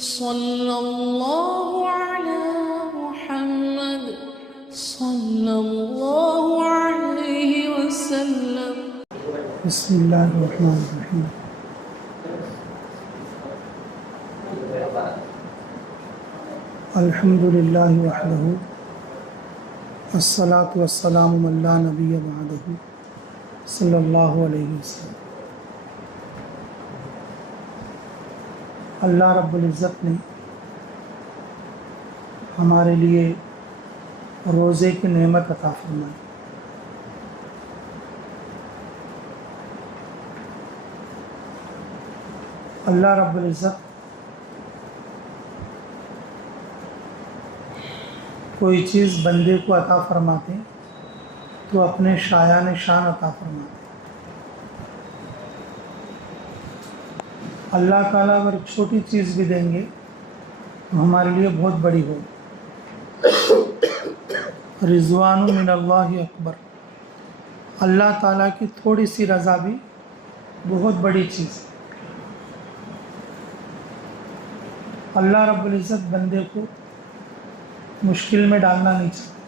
صلى الله على محمد صلى الله عليه وسلم. بسم الله الرحمن الرحيم. الحمد لله وحده والصلاة والسلام من لا نبي بعده صلی اللہ علیہ وسلم. اللہ رب العزت نے ہمارے لیے روزے کی نعمت عطا فرمائی. اللہ رب العزت کوئی چیز بندے کو عطا فرماتے تو اپنے شایان شان عطا فرماتے. اللہ تعالیٰ اگر چھوٹی چیز بھی دیں گے تو ہمارے لیے بہت بڑی ہو. رضوان من اللہ اکبر. اللہ تعالیٰ کی تھوڑی سی رضا بھی بہت بڑی چیز ہے. اللہ رب العزت بندے کو مشکل میں ڈالنا نہیں چاہتا.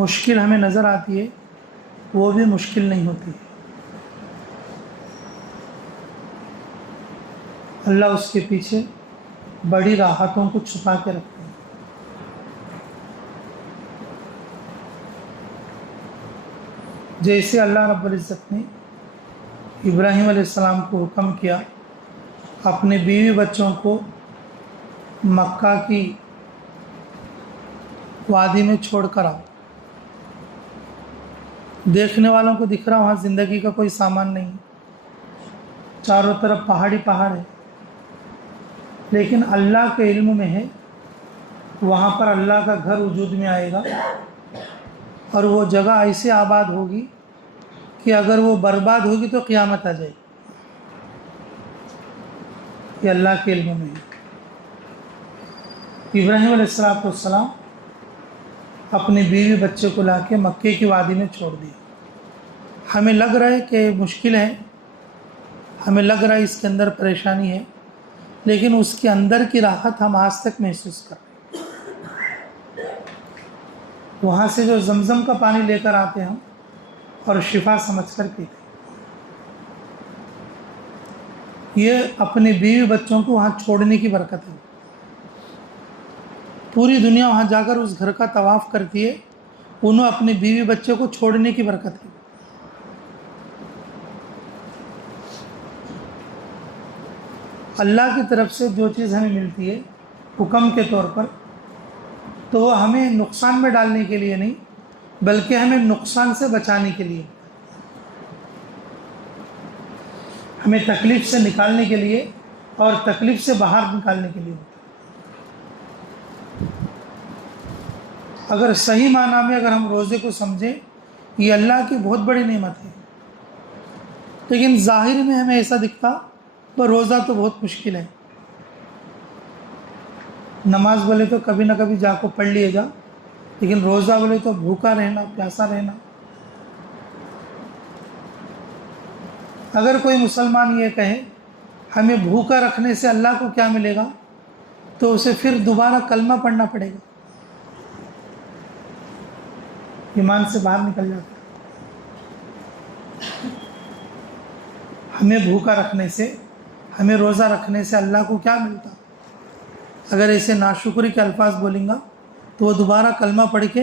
مشکل ہمیں نظر آتی ہے وہ بھی مشکل نہیں ہوتی ہے. اللہ اس کے پیچھے بڑی راحتوں کو چھپا کے رکھتے ہیں. جیسے اللہ رب العزت نے ابراہیم علیہ السلام کو حکم کیا اپنے بیوی بچوں کو مکہ کی وادی میں چھوڑ کر آؤ. دیکھنے والوں کو دکھ رہا وہاں زندگی کا کوئی سامان نہیں، چاروں طرف پہاڑی پہاڑ ہے، لیکن اللہ کے علم میں ہے وہاں پر اللہ کا گھر وجود میں آئے گا اور وہ جگہ ایسے آباد ہوگی کہ اگر وہ برباد ہوگی تو قیامت آ جائے گی. یہ اللہ کے علم میں ہے. ابراہیم علیہ السلام اپنی بیوی بچے کو لا کے مکے کی وادی میں چھوڑ دیا. ہمیں لگ رہا ہے کہ مشکل ہے، ہمیں لگ رہا ہے اس کے اندر پریشانی ہے، لیکن اس کے اندر کی راحت ہم آج تک محسوس کر رہے ہیں. وہاں سے جو زمزم کا پانی لے کر آتے ہم اور شفا سمجھ کر پیتے، یہ اپنی بیوی بچوں کو وہاں چھوڑنے کی برکت ہے. پوری دنیا وہاں جا کر اس گھر کا طواف کرتی ہے، انہوں اپنے بیوی بچے کو چھوڑنے کی برکت ہے. اللہ کی طرف سے جو چیز ہمیں ملتی ہے حکم کے طور پر، تو وہ ہمیں نقصان میں ڈالنے کے لیے نہیں بلکہ ہمیں نقصان سے بچانے کے لیے، ہمیں تکلیف سے نکالنے کے لیے اور تکلیف سے باہر نکالنے کے لیے. اگر صحیح معنی میں اگر ہم روزے کو سمجھیں یہ اللہ کی بہت بڑی نعمت ہے، لیکن ظاہر میں ہمیں ایسا دکھتا پر روزہ تو بہت مشکل ہے. نماز بولے تو کبھی نہ کبھی جا کو پڑھ لیے جا، لیکن روزہ بولے تو بھوکا رہنا، پیاسا رہنا. اگر کوئی مسلمان یہ کہے ہمیں بھوکا رکھنے سے اللہ کو کیا ملے گا تو اسے پھر دوبارہ کلمہ پڑھنا پڑے گا، ایمان سے باہر نکل جاتا. ہمیں بھوکا رکھنے سے، ہمیں روزہ رکھنے سے اللہ کو کیا ملتا؟ اگر ایسے ناشکری کے الفاظ بولیں گا تو وہ دوبارہ کلمہ پڑھ کے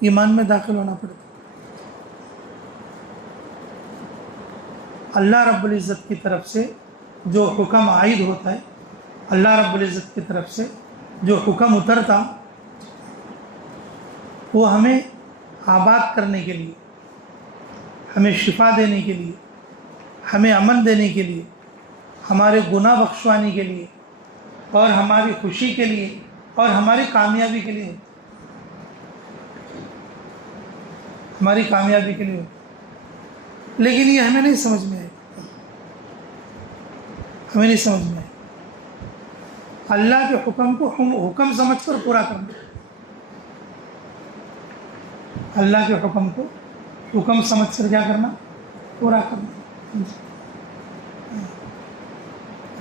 ایمان میں داخل ہونا پڑتا. اللہ رب العزت کی طرف سے جو حکم عائد ہوتا ہے، اللہ رب العزت کی طرف سے جو حکم اترتا وہ ہمیں آباد کرنے کے لیے، ہمیں شفا دینے کے لیے، ہمیں امن دینے کے لیے، ہمارے گناہ بخشوانے کے لیے اور ہماری خوشی کے لیے اور ہماری کامیابی کے لیے، ہماری کامیابی کے لیے. لیکن یہ ہمیں نہیں سمجھ میں آئے، ہمیں نہیں سمجھ میں آئے. اللہ کے حکم کو حکم سمجھ کر پورا کرنا، اللہ کے حکم کو حکم سمجھ کر کیا کرنا، پورا کرنا.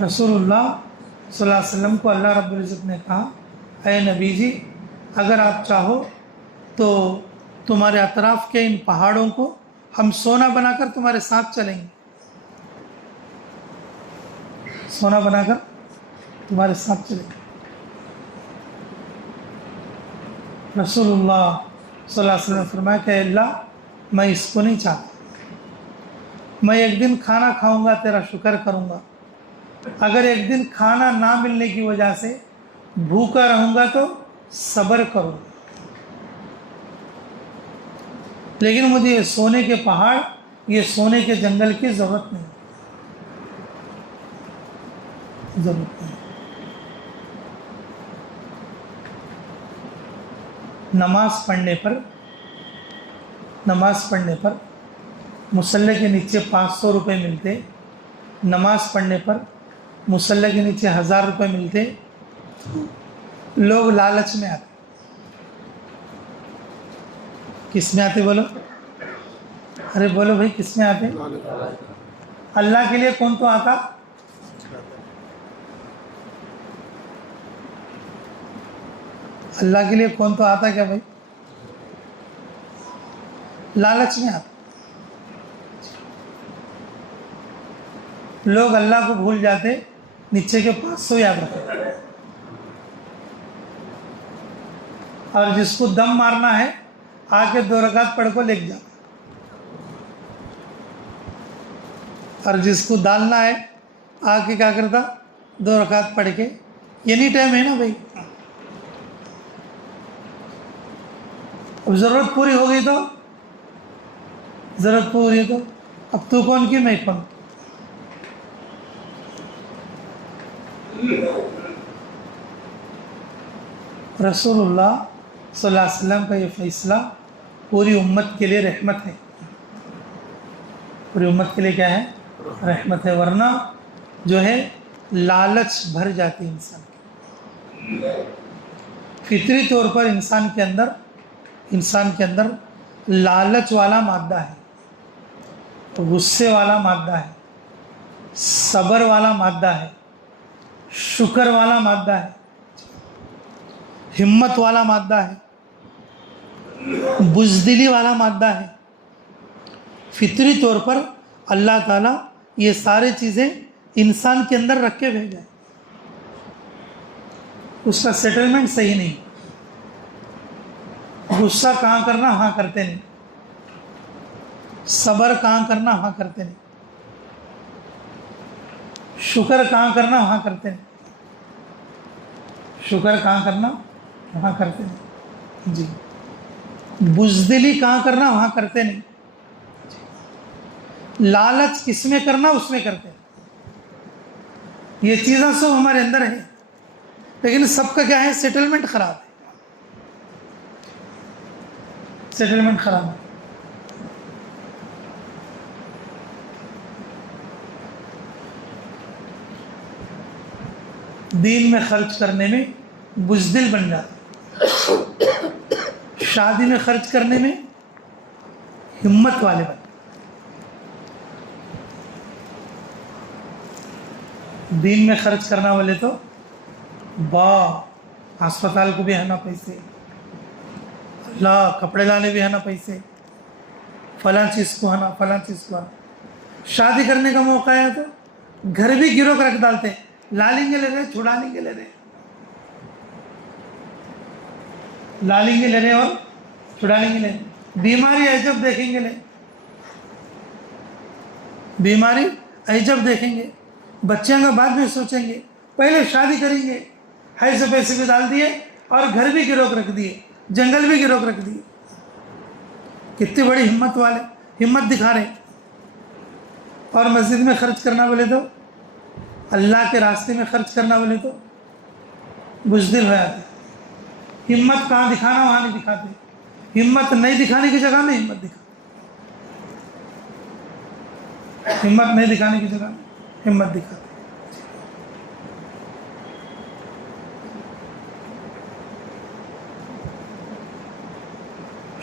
رسول اللہ صلی اللہ علیہ وسلم کو اللہ رب العزت نے کہا اے نبی جی اگر آپ چاہو تو تمہارے اطراف کے ان پہاڑوں کو ہم سونا بنا کر تمہارے ساتھ چلیں گے، سونا بنا کر تمہارے ساتھ چلیں گے۔ رسول اللہ صلی اللہ علیہ وسلم نے فرمایا کہ اللہ میں اس کو نہیں چاہتا، میں ایک دن کھانا کھاؤں گا تیرا شکر کروں گا، اگر ایک دن کھانا نہ ملنے کی وجہ سے بھوکا رہوں گا تو صبر کروں گا، لیکن مجھے یہ سونے کے پہاڑ، یہ سونے کے جنگل کی ضرورت نہیں، ضرورت نہیں۔ نماز پڑھنے پر مصلی کے نیچے 500 روپے ملتے، نماز پڑھنے پر مصلی کے نیچے 1000 روپے ملتے، لوگ لالچ میں آتے۔ کس میں آتے بولو؟ ارے بولو بھائی کس میں آتے؟ اللہ کے لیے کون تو آتا؟ اللہ کے لیے کون تو آتا کیا بھائی؟ لالچ میں آتا۔ لوگ اللہ کو بھول جاتے، نیچے کے 500 یاد رکھتے، اور جس کو دم مارنا ہے آ کے 2 رکعت پڑھ کو لے جاتا، اور جس کو ڈالنا ہے آ کے کیا کرتا؟ 2 رکعت پڑھ کے۔ اینی ٹائم ہے نا بھائی، اب ضرورت پوری ہو گئی تو ضرورت پوری ہے تو اب تو کون کی میں کون؟ رسول اللہ صلی اللہ علیہ وسلم کا یہ فیصلہ پوری امت کے لیے رحمت ہے، پوری امت کے لیے کیا ہے؟ رحمت ہے، ورنہ جو ہے لالچ بھر جاتی ہے انسان کی۔ فطری طور پر انسان کے اندر لالچ والا مادہ ہے، غصے والا مادہ ہے، صبر والا مادہ ہے، شکر والا مادہ ہے، ہمت والا مادہ ہے، بزدلی والا مادہ ہے۔ فطری طور پر اللہ تعالیٰ یہ سارے چیزیں انسان کے اندر رکھ کے بھیجا ہے، اس کا سیٹلمنٹ صحیح نہیں۔ غصہ کہاں کرنا وہاں کرتے نہیں، صبر کہاں کرنا وہاں کرتے نہیں، شکر کہاں کرنا وہاں کرتے نہیں، شکر کہاں کرنا وہاں کرتے نہیں جی، بزدلی کہاں کرنا وہاں کرتے نہیں، لالچ کس میں کرنا اس میں کرتے ہیں۔ یہ چیزیں سب ہمارے اندر ہیں، لیکن سب کا کیا ہے؟ سیٹلمنٹ خراب ہے، سیٹلمنٹ خراب ہے۔ دین میں خرچ کرنے میں بزدل بن جاتے، شادی میں خرچ کرنے میں ہمت والے بن، دین میں خرچ کرنا والے تو ہسپتال کو بھی آنا پیسے، اللہ کپڑے لانے بھی آنا پیسے، فلاں چیز کو آنا، فلاں چیز کو آنا۔ شادی کرنے کا موقع ہے تو گھر بھی گرو کر رکھ ڈالتے، لالیں گے لے رہے، چھڑانے کے لے رہے، لالیں گے لے رہے اور چھڑانے کے لے رہے۔ بیماری ہے جب دیکھیں گے لے، بیماری ہے جب دیکھیں گے، بچوں کا بعد میں سوچیں گے، پہلے شادی کریں گے، ہے سے پیسے بھی ڈال دیے اور گھر بھی گرو رکھ دیے، جنگل بھی گرو رکھ دیے۔ کتنی بڑی ہمت والے، ہمت دکھا رہے۔ اور مسجد میں خرچ کرنا بولے تو، اللہ کے راستے میں خرچ کرنا بولے تو بزدل ہو جاتے۔ ہمت کہاں دکھانا وہاں نہیں دکھاتے، ہمت نہیں دکھانے کی جگہ میں ہمت دکھاتے، ہمت نہیں دکھانے کی جگہ میں ہمت دکھاتے۔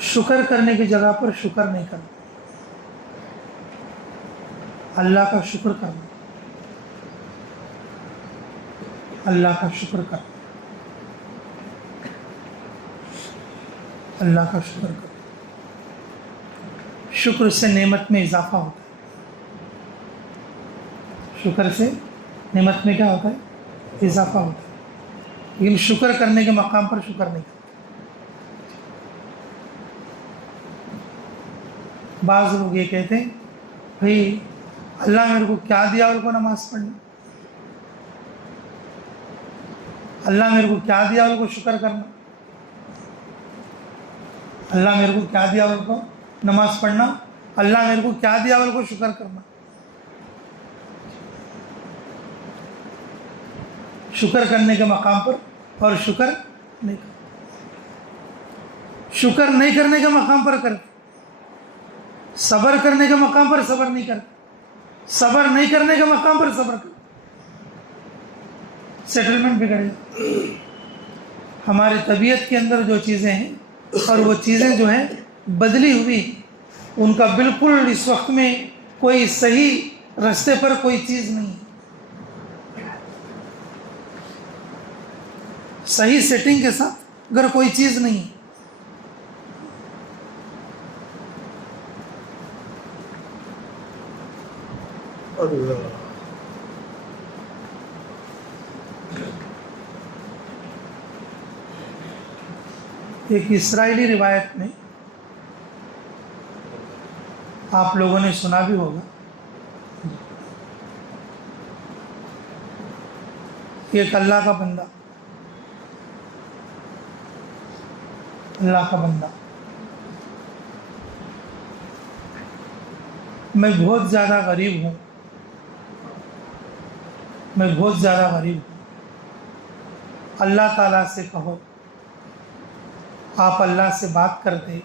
شکر کرنے کی جگہ پر شکر نہیں کرنا، اللہ کا شکر کرنا۔ اللہ کا شکر کر، اللہ کا شکر کر۔ شکر سے نعمت میں اضافہ ہوتا ہے، شکر سے نعمت میں کیا ہوتا ہے؟ اضافہ ہوتا ہے۔ لیکن شکر کرنے کے مقام پر شکر نہیں کرتے۔ بعض لوگ یہ کہتے ہیں بھائی اللہ میرے کو کیا دیا ان کو نماز پڑھنا، اللہ میرے کو کیا دیا ان کو شکر کرنا، اللہ میرے کو کیا دیا ان کو نماز پڑھنا، اللہ میرے کو کیا دیا ان کو شکر کرنا۔ شکر کرنے کے مقام پر اور شکر نہیں کرتے، شکر نہیں کرنے کے مقام پر کرتے، صبر کرنے کے مقام پر صبر نہیں کرتے، صبر نہیں کرنے کے مقام پر صبر کرتے، سیٹلمنٹ بگڑ جائے۔ ہماری طبیعت کے اندر جو چیزیں ہیں اور وہ چیزیں جو ہیں بدلی ہوئی، ان کا بالکل اس وقت میں کوئی صحیح راستے پر کوئی چیز نہیں ہے، صحیح سیٹنگ کے ساتھ اگر کوئی چیز نہیں ہے۔ ایک اسرائیلی روایت میں آپ لوگوں نے سنا بھی ہوگا، ایک اللہ کا بندہ میں بہت زیادہ غریب ہوں، اللہ تعالیٰ سے کہو آپ اللہ سے بات کرتے،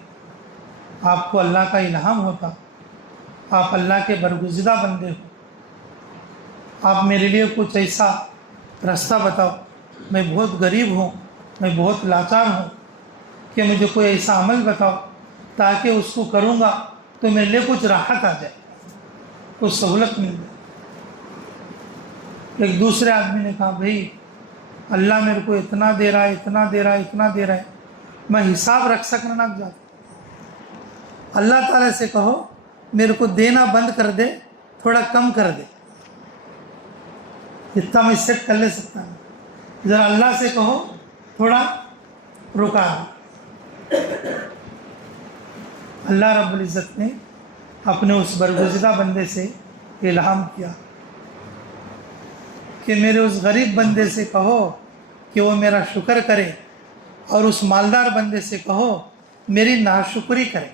آپ کو اللہ کا الہام ہوتا، آپ اللہ کے برگزیدہ بندے ہو، آپ میرے لیے کچھ ایسا راستہ بتاؤ، میں بہت غریب ہوں، میں بہت لاچار ہوں، کہ مجھے کوئی ایسا عمل بتاؤ تاکہ اس کو کروں گا تو میرے لیے کچھ راحت آ جائے، کچھ سہولت مل جائے۔ ایک دوسرے آدمی نے کہا بھائی اللہ میرے کو اتنا دے رہا ہے، میں حساب رکھ سکنا نہ جاتا، اللہ تعالیٰ سے کہو میرے کو دینا بند کر دے، تھوڑا کم کر دے، اتنا میں سیٹ کر لے سکتا ہوں، ذرا اللہ سے کہو تھوڑا رکا دے۔ اللہ رب العزت نے اپنے اس برگزیدہ بندے سے الہام کیا کہ میرے اس غریب بندے سے کہو کہ وہ میرا شکر کرے، اور اس مالدار بندے سے کہو میری ناشکری کرے،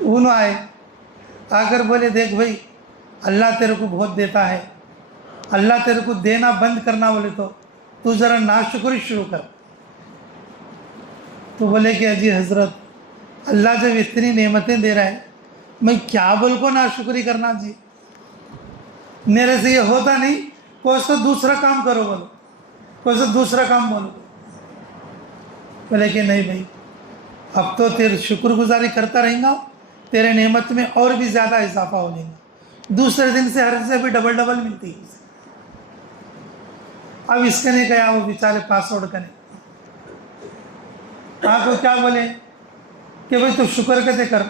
انہوں آئے آ کر بولے دیکھ بھائی اللہ تیرے کو بہت دیتا ہے، اللہ تیرے کو دینا بند کرنا بولے تو ذرا ناشکری شروع کر۔ تو بولے کہ جی حضرت اللہ جب اتنی نعمتیں دے رہا ہے میں کیا بول کو ناشکری کرنا، جی میرے سے یہ ہوتا نہیں، کوئی تو دوسرا کام کرو بولو، کوئی تو دوسرا کام بولو۔ بولے کہ نہیں بھائی اب تو تیرے شکر گزاری کرتا رہیں گا، تیرے نعمت میں اور بھی زیادہ اضافہ ہو جائے گا، دوسرے دن سے ہر سے بھی ڈبل ملتی ہے۔ اب اس کے نہیں کہا وہ بیچارے پاسورڈ کرنے آپ کو کیا بولے کہ بھائی تو شکر کیسے کر،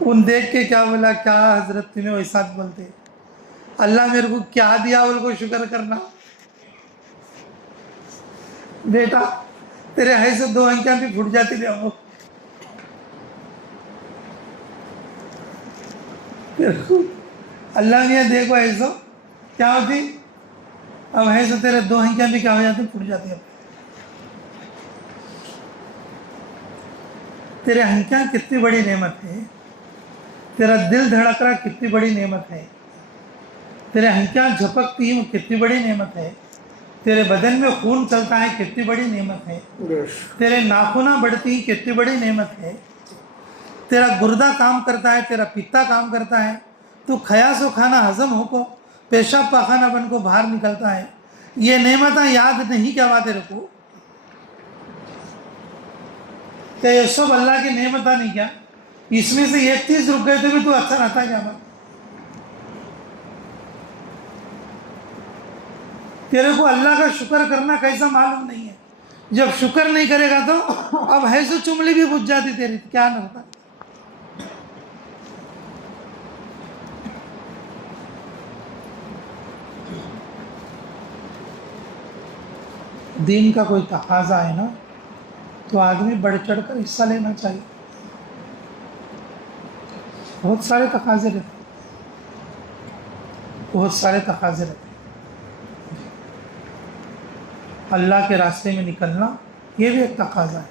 ان دیکھ کے کیا بولا کیا حضرت تمہیں ویسا بولتے، اللہ میرے کو کیا دیا ان کو شکر کرنا، بیٹا تیرے ایسے 2 انکیاں بھی پھٹ جاتی تھی، اللہ نے دیکھو ایسا کیا ہوتی، اب ایسے تیرے 2 انکیاں بھی کیا ہو جاتی، پھٹ جاتی ہے۔ تیرے ہنکیاں کتنی بڑی نعمت ہے، تیرا دل دھڑک رہا کتنی بڑی نعمت ہے، تیرے ہنکیاں جھپکتی ہیں وہ کتنی بڑی نعمت ہے، تیرے بدن میں خون چلتا ہے کتنی بڑی نعمت ہے، تیرے ناخناں بڑھتی ہیں کتنی بڑی نعمت ہے، تیرا گردہ کام کرتا ہے، تیرا پتا کام کرتا ہے، تو کھیا سو کھانا ہضم ہو کو پیشاب پاخانہ بن کو باہر نکلتا ہے، یہ نعمتیں یاد نہیں کیا بات تیرے کو کہ یہ سب اللہ کی نعمتیں نہیں کیا، اس میں سے ایک چیز رک گئے تو بھی تو اچھا رہتا کیا بات۔ تیرے کو اللہ کا شکر کرنا کیسا معلوم نہیں ہے. جب شکر نہیں کرے گا تو اب ہے سو چملی بھی بجھ جاتی تیری، کیا نہ ہوتا. دین کا کوئی تقاضا ہے نا تو آدمی بڑھ چڑھ کر حصہ لینا چاہیے. بہت سارے تقاضے رہتے ہیں، بہت سارے تقاضے رہتے ہیں. اللہ کے راستے میں نکلنا یہ بھی ایک تقاضا ہے.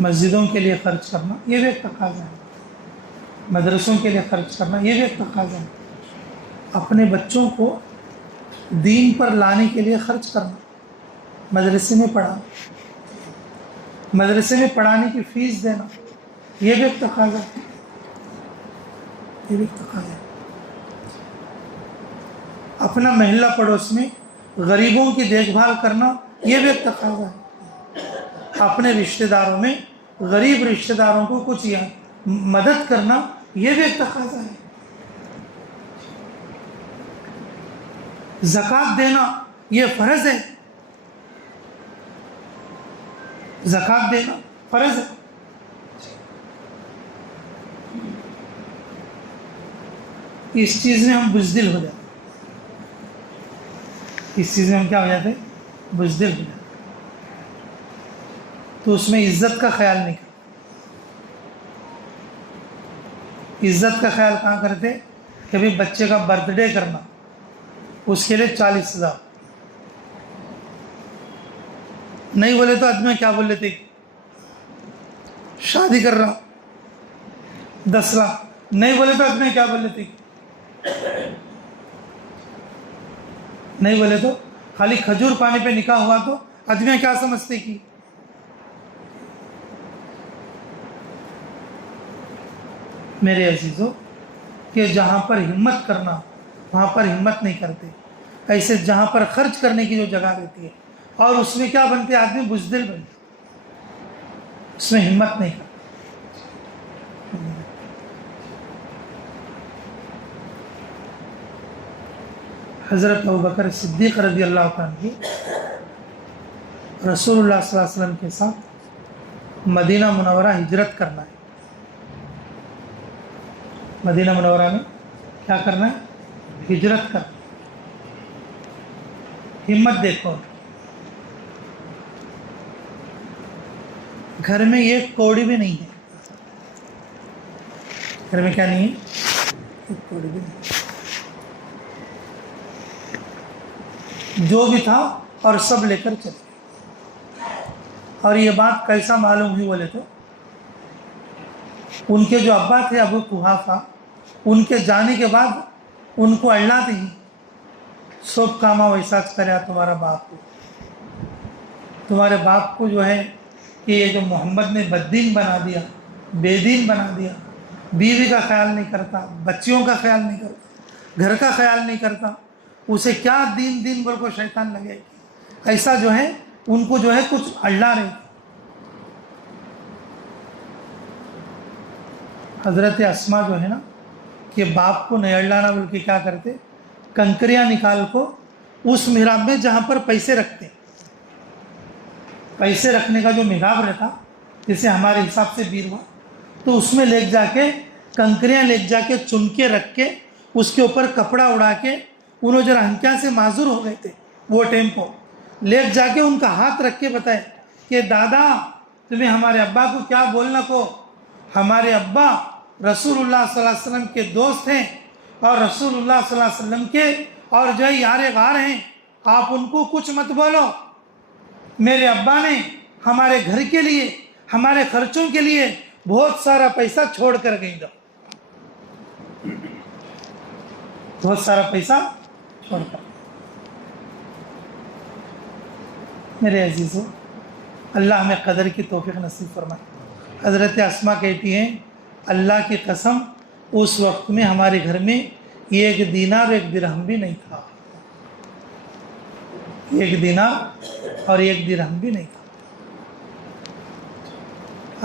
مسجدوں کے لیے خرچ کرنا یہ بھی ایک تقاضا ہے. مدرسوں کے لیے خرچ کرنا یہ بھی ایک تقاضا ہے. اپنے بچوں کو دین پر لانے کے لیے خرچ کرنا، مدرسے میں پڑھانا، مدرسے میں پڑھانے کی فیس دینا یہ بھی ایک تقاضا ہے. یہ بھی ایک تقاضا ہے. اپنا محلہ پڑوس میں غریبوں کی دیکھ بھال کرنا یہ بھی ایک تقاضا ہے. اپنے رشتہ داروں میں غریب رشتہ داروں کو کچھ مدد کرنا یہ بھی ایک تقاضا ہے. زکوٰۃ دینا یہ فرض ہے. زکوٰۃ دینا فرض ہے. اس چیز میں ہم بزدل ہو جاتے، اس چیز میں ہم کیا ہو جاتے ہیں؟ بزدل ہو جاتے. تو اس میں عزت کا خیال نہیں کرتے. عزت کا خیال کہاں کرتے؟ کبھی بچے کا برتھ ڈے کرنا، اس کے لیے 40,000 نہیں بولے تو آدمی کیا بول لیتے؟ شادی کر رہا 10 لاکھ نہیں بولے تو آدمی کیا بول لیتے؟ نہیں بولے تو خالی کھجور پانے پہ نکاح ہوا تو آدمی کیا سمجھتے کہ میرے عزیزوں کہ جہاں پر ہمت کرنا وہاں پر ہمت نہیں کرتے. ایسے جہاں پر خرچ کرنے کی جو جگہ رہتی ہے اور اس میں کیا بنتے آدمی بزدل بنتے، اس میں ہمت نہیں کرتے. حضرت ابوبکر صدیق رضی اللہ عنہ کی رسول اللہ صلی اللہ علیہ وسلم کے ساتھ مدینہ منورہ ہجرت کرنا ہے. مدینہ منورہ میں کیا کرنا ہے؟ ہجرت کرنا. ہمت دیکھو، گھر میں ایک کوڑی بھی نہیں ہے. گھر میں کیا نہیں ہے؟ ایک کوڑی بھی نہیں. جو بھی تھا اور سب لے کر چلے. اور یہ بات کیسا معلوم ہوئی بولے تو ان کے جو ابا تھے ابو قحافہ، ان کے جانے کے بعد ان کو اللہ تھی سب کاما ویسا کریا تمہارا باپ کو. تمہارے باپ کو جو ہے کہ یہ جو محمد نے بددین بنا دیا، بے دین بنا دیا، بیوی کا خیال نہیں کرتا، بچیوں کا خیال نہیں کرتا، گھر کا خیال نہیں کرتا، اسے کیا دین بول کو شیطان لگے. ایسا جو ہے ان کو جو ہے کچھ اللہ رہے. حضرت اسما جو ہے نا کہ باپ کو نہیں اڑلانا بول کے کیا کرتے، کنکریاں نکال کو اس محراب میں جہاں پر پیسے رکھتے، پیسے رکھنے کا جو محراب رہتا جیسے ہمارے حساب سے بیروا، تو اس میں لے جا کے کنکریاں لے جا کے چن کے رکھ کے اس کے اوپر کپڑا اڑا کے انہوں ذرا ہنکیاں سے معذور ہو گئے تھے وہ ٹائم کو، لے جا کے ان کا ہاتھ رکھ کے بتائے کہ دادا تمہیں ہمارے ابا کو کیا بولنا کو، ہمارے ابا رسول اللہ صلی اللہ علیہ وسلم کے دوست ہیں اور رسول اللہ صلی اللہ علیہ وسلم کے اور جو ہے یار غار ہیں، آپ ان کو کچھ مت بولو. میرے ابا نے ہمارے گھر کے لیے ہمارے خرچوں کے لیے بہت سارا پیسہ چھوڑ کر گئی دو، بہت سارا پیسہ چھوڑ کر. میرے عزیزو اللہ ہمیں قدر کی توفیق نصیب فرمائے. حضرت اسما کہتی ہیں اللہ کی قسم اس وقت میں ہمارے گھر میں ایک دینار ایک درہم بھی نہیں تھا، ایک دینار اور ایک درہم بھی نہیں تھا.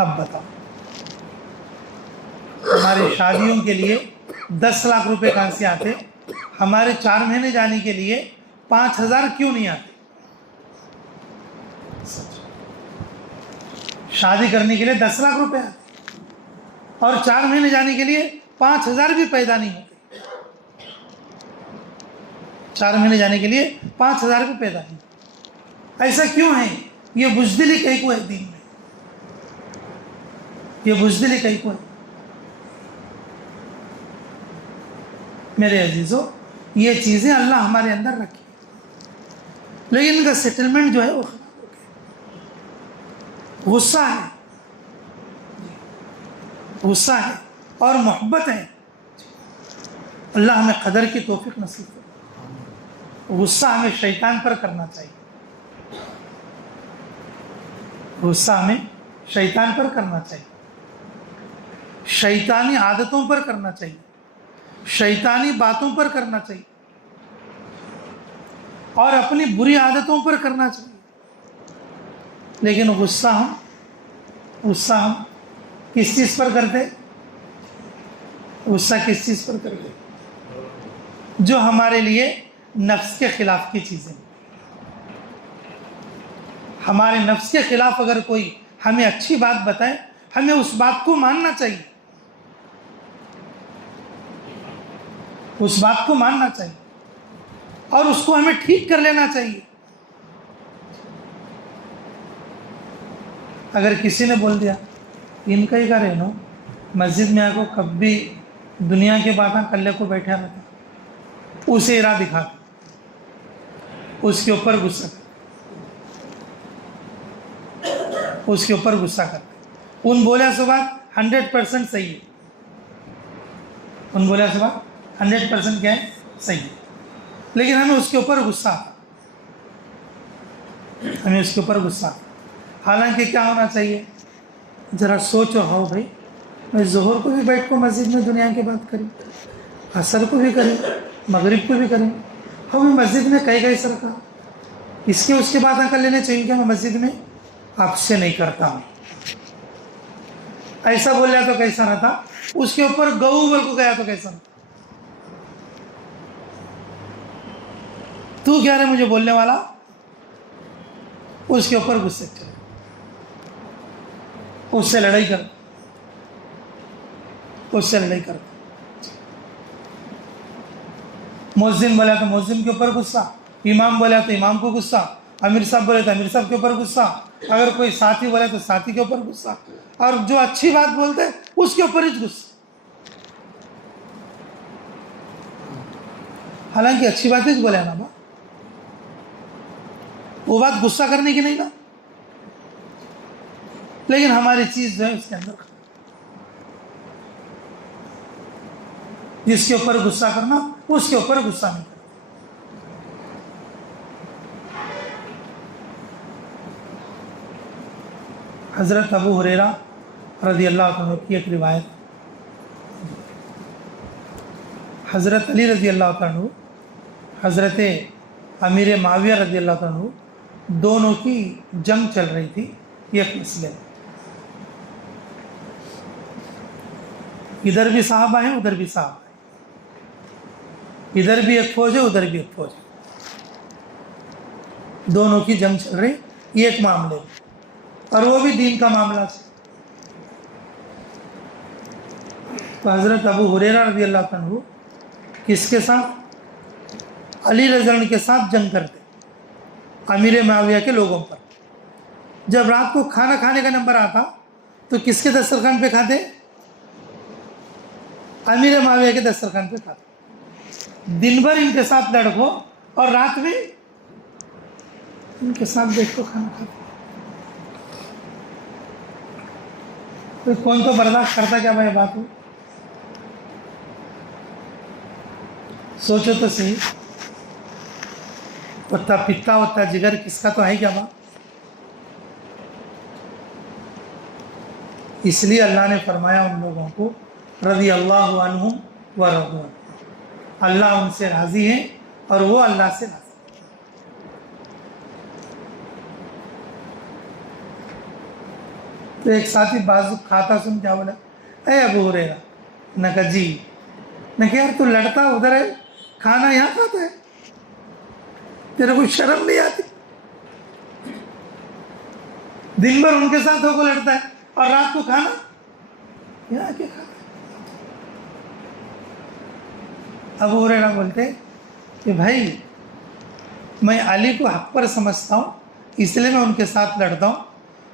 اب بتاؤ ہماری شادیوں کے لیے 10 لاکھ روپے کہاں سے آتے ہمارے 4 مہینے جانے کے لیے 5,000 کیوں نہیں آتے؟ شادی کرنے کے لیے 10 لاکھ روپے آتے اور 4 مہینے جانے کے لیے 5,000 بھی پیدا نہیں ہوتے. 4 مہینے جانے کے لیے 5,000 بھی پیدا نہیں. ایسا کیوں ہے؟ یہ بزدلی کہیں کو ہے دین میں. یہ بزدلی کہیں کو ہے. میرے عزیزو، یہ چیزیں اللہ ہمارے اندر رکھی، لیکن ان کا سیٹلمنٹ جو ہے وہ خراب ہو گیا. غصہ ہے، غصہ ہے اور محبت ہے. اللہ ہمیں قدر کی توفیق نصیب کرے. غصہ ہمیں شیطان پر کرنا چاہیے. غصہ ہمیں شیطان پر کرنا چاہیے، شیطانی عادتوں پر کرنا چاہیے، شیطانی باتوں پر کرنا چاہیے اور اپنی بری عادتوں پر کرنا چاہیے. لیکن غصہ ہم کس چیز پر کرتے؟ غصہ کس چیز پر کرتے؟ جو ہمارے لیے نفس کے خلاف کی چیزیں. ہمارے نفس کے خلاف اگر کوئی ہمیں اچھی بات بتائے، ہمیں اس بات کو ماننا چاہیے. اس بات کو ماننا چاہیے اور اس کو ہمیں ٹھیک کر لینا چاہیے. اگر کسی نے بول دیا ان کا ہی کا رہنو مسجد میں آ کو کبھی دنیا کے باتیں کلے کو بیٹھا رہتا، اسے راہ دکھاتا، اس کے اوپر غصہ کرتا، اس کے اوپر غصہ کرتا. ان بولے سے بات 100% صحیح ہے. ان بولے سے بات 100% کیا ہے؟ صحیح ہے. لیکن ہمیں اس کے اوپر غصہ آتا، ہمیں اس کے اوپر غصہ آتا. حالانکہ کیا ہونا چاہیے؟ ذرا سوچو، ہاؤ بھائی، میں ظہر کو بھی بیٹھ کو مسجد میں دنیا کی بات کریں، عصر کو بھی کریں، مغرب کو بھی کریں. ہمیں مسجد میں کئی سر کا اس کے باتیں کر لینے چاہیے کہ میں مسجد میں آپ سے نہیں کرتا ہوں. ایسا بول رہا تو کیسا رہتا؟ اس کے اوپر گو بول کو گیا تو کیسا رہتا؟ تو کیا رہے مجھے بولنے والا؟ اس کے اوپر غصے چلے، اس سے لڑائی کر، اس سے لڑائی کر. مؤذن بولا تو مؤذن کے اوپر غصہ، امام بولا تو امام کو غصہ، امیر صاحب بولے تو امیر صاحب کے اوپر غصہ، اگر کوئی ساتھی بولے تو ساتھی کے اوپر غصہ، اور جو اچھی بات بولتے اس کے اوپر ہی غصہ. حالانکہ اچھی بات ہی بولے نا با، وہ بات غصہ کرنے کی نہیں نا، لیکن ہماری چیز جو ہے اس کے اندر جس کے اوپر غصہ کرنا اس کے اوپر غصہ نہیں کرنا. حضرت ابو ہریرہ رضی اللہ عنہ کی ایک روایت، حضرت علی رضی اللہ عنہ، حضرت امیر معاویہ رضی اللہ عنہ، دونوں کی جنگ چل رہی تھی ایک مسئلے میں. ادھر بھی صحابہ ہیں، ادھر بھی صحابہ ہیں، ادھر بھی ایک فوج ہے، ادھر بھی ایک فوج ہے. دونوں کی جنگ چل رہی ایک معاملے میں، اور وہ بھی دین کا معاملہ ہے. تو حضرت ابو ہریرہ رضی اللہ عنہ کس کے ساتھ؟ علی رضی اللہ عنہ کے ساتھ جنگ کرتے امیر معاویہ کے لوگوں پر. جب رات کو کھانا کھانے کا نمبر آتا تو کس کے دسترخوان پہ کھاتے؟ امیر معاویہ کے دسترخوان پہ کھاتے. دن بھر ان کے ساتھ لڑکو اور رات میں ان کے ساتھ بیٹھ کو کھانا کھاتے. تو کون تو برداشت کرتا کیا بھائی بات ہو؟ سوچو تو صحیح، اتنا پتا اتنا جگر کس کا تو ہے کیا بات. اس لیے اللہ نے فرمایا ان لوگوں کو رضی اللہ عنہم ورضوا، اللہ ان سے راضی ہے اور وہ اللہ سے راضی. تو ایک ساتھی بازو کھاتا سن کیا بولا، اے ابو ہریرہ، نہ کہ جی، نہ کہ یار تو لڑتا ادھر ہے کھانا یہاں کھاتا ہے، تیرے کو شرم نہیں آتی؟ دن بھر ان کے ساتھ ہو کو لڑتا ہے اور رات کو کھانا یہاں کے کھاتا ہے۔ ابو ہریرہ بولتے کہ بھائی میں علی کو حق پر سمجھتا ہوں اس لیے میں ان کے ساتھ لڑتا ہوں،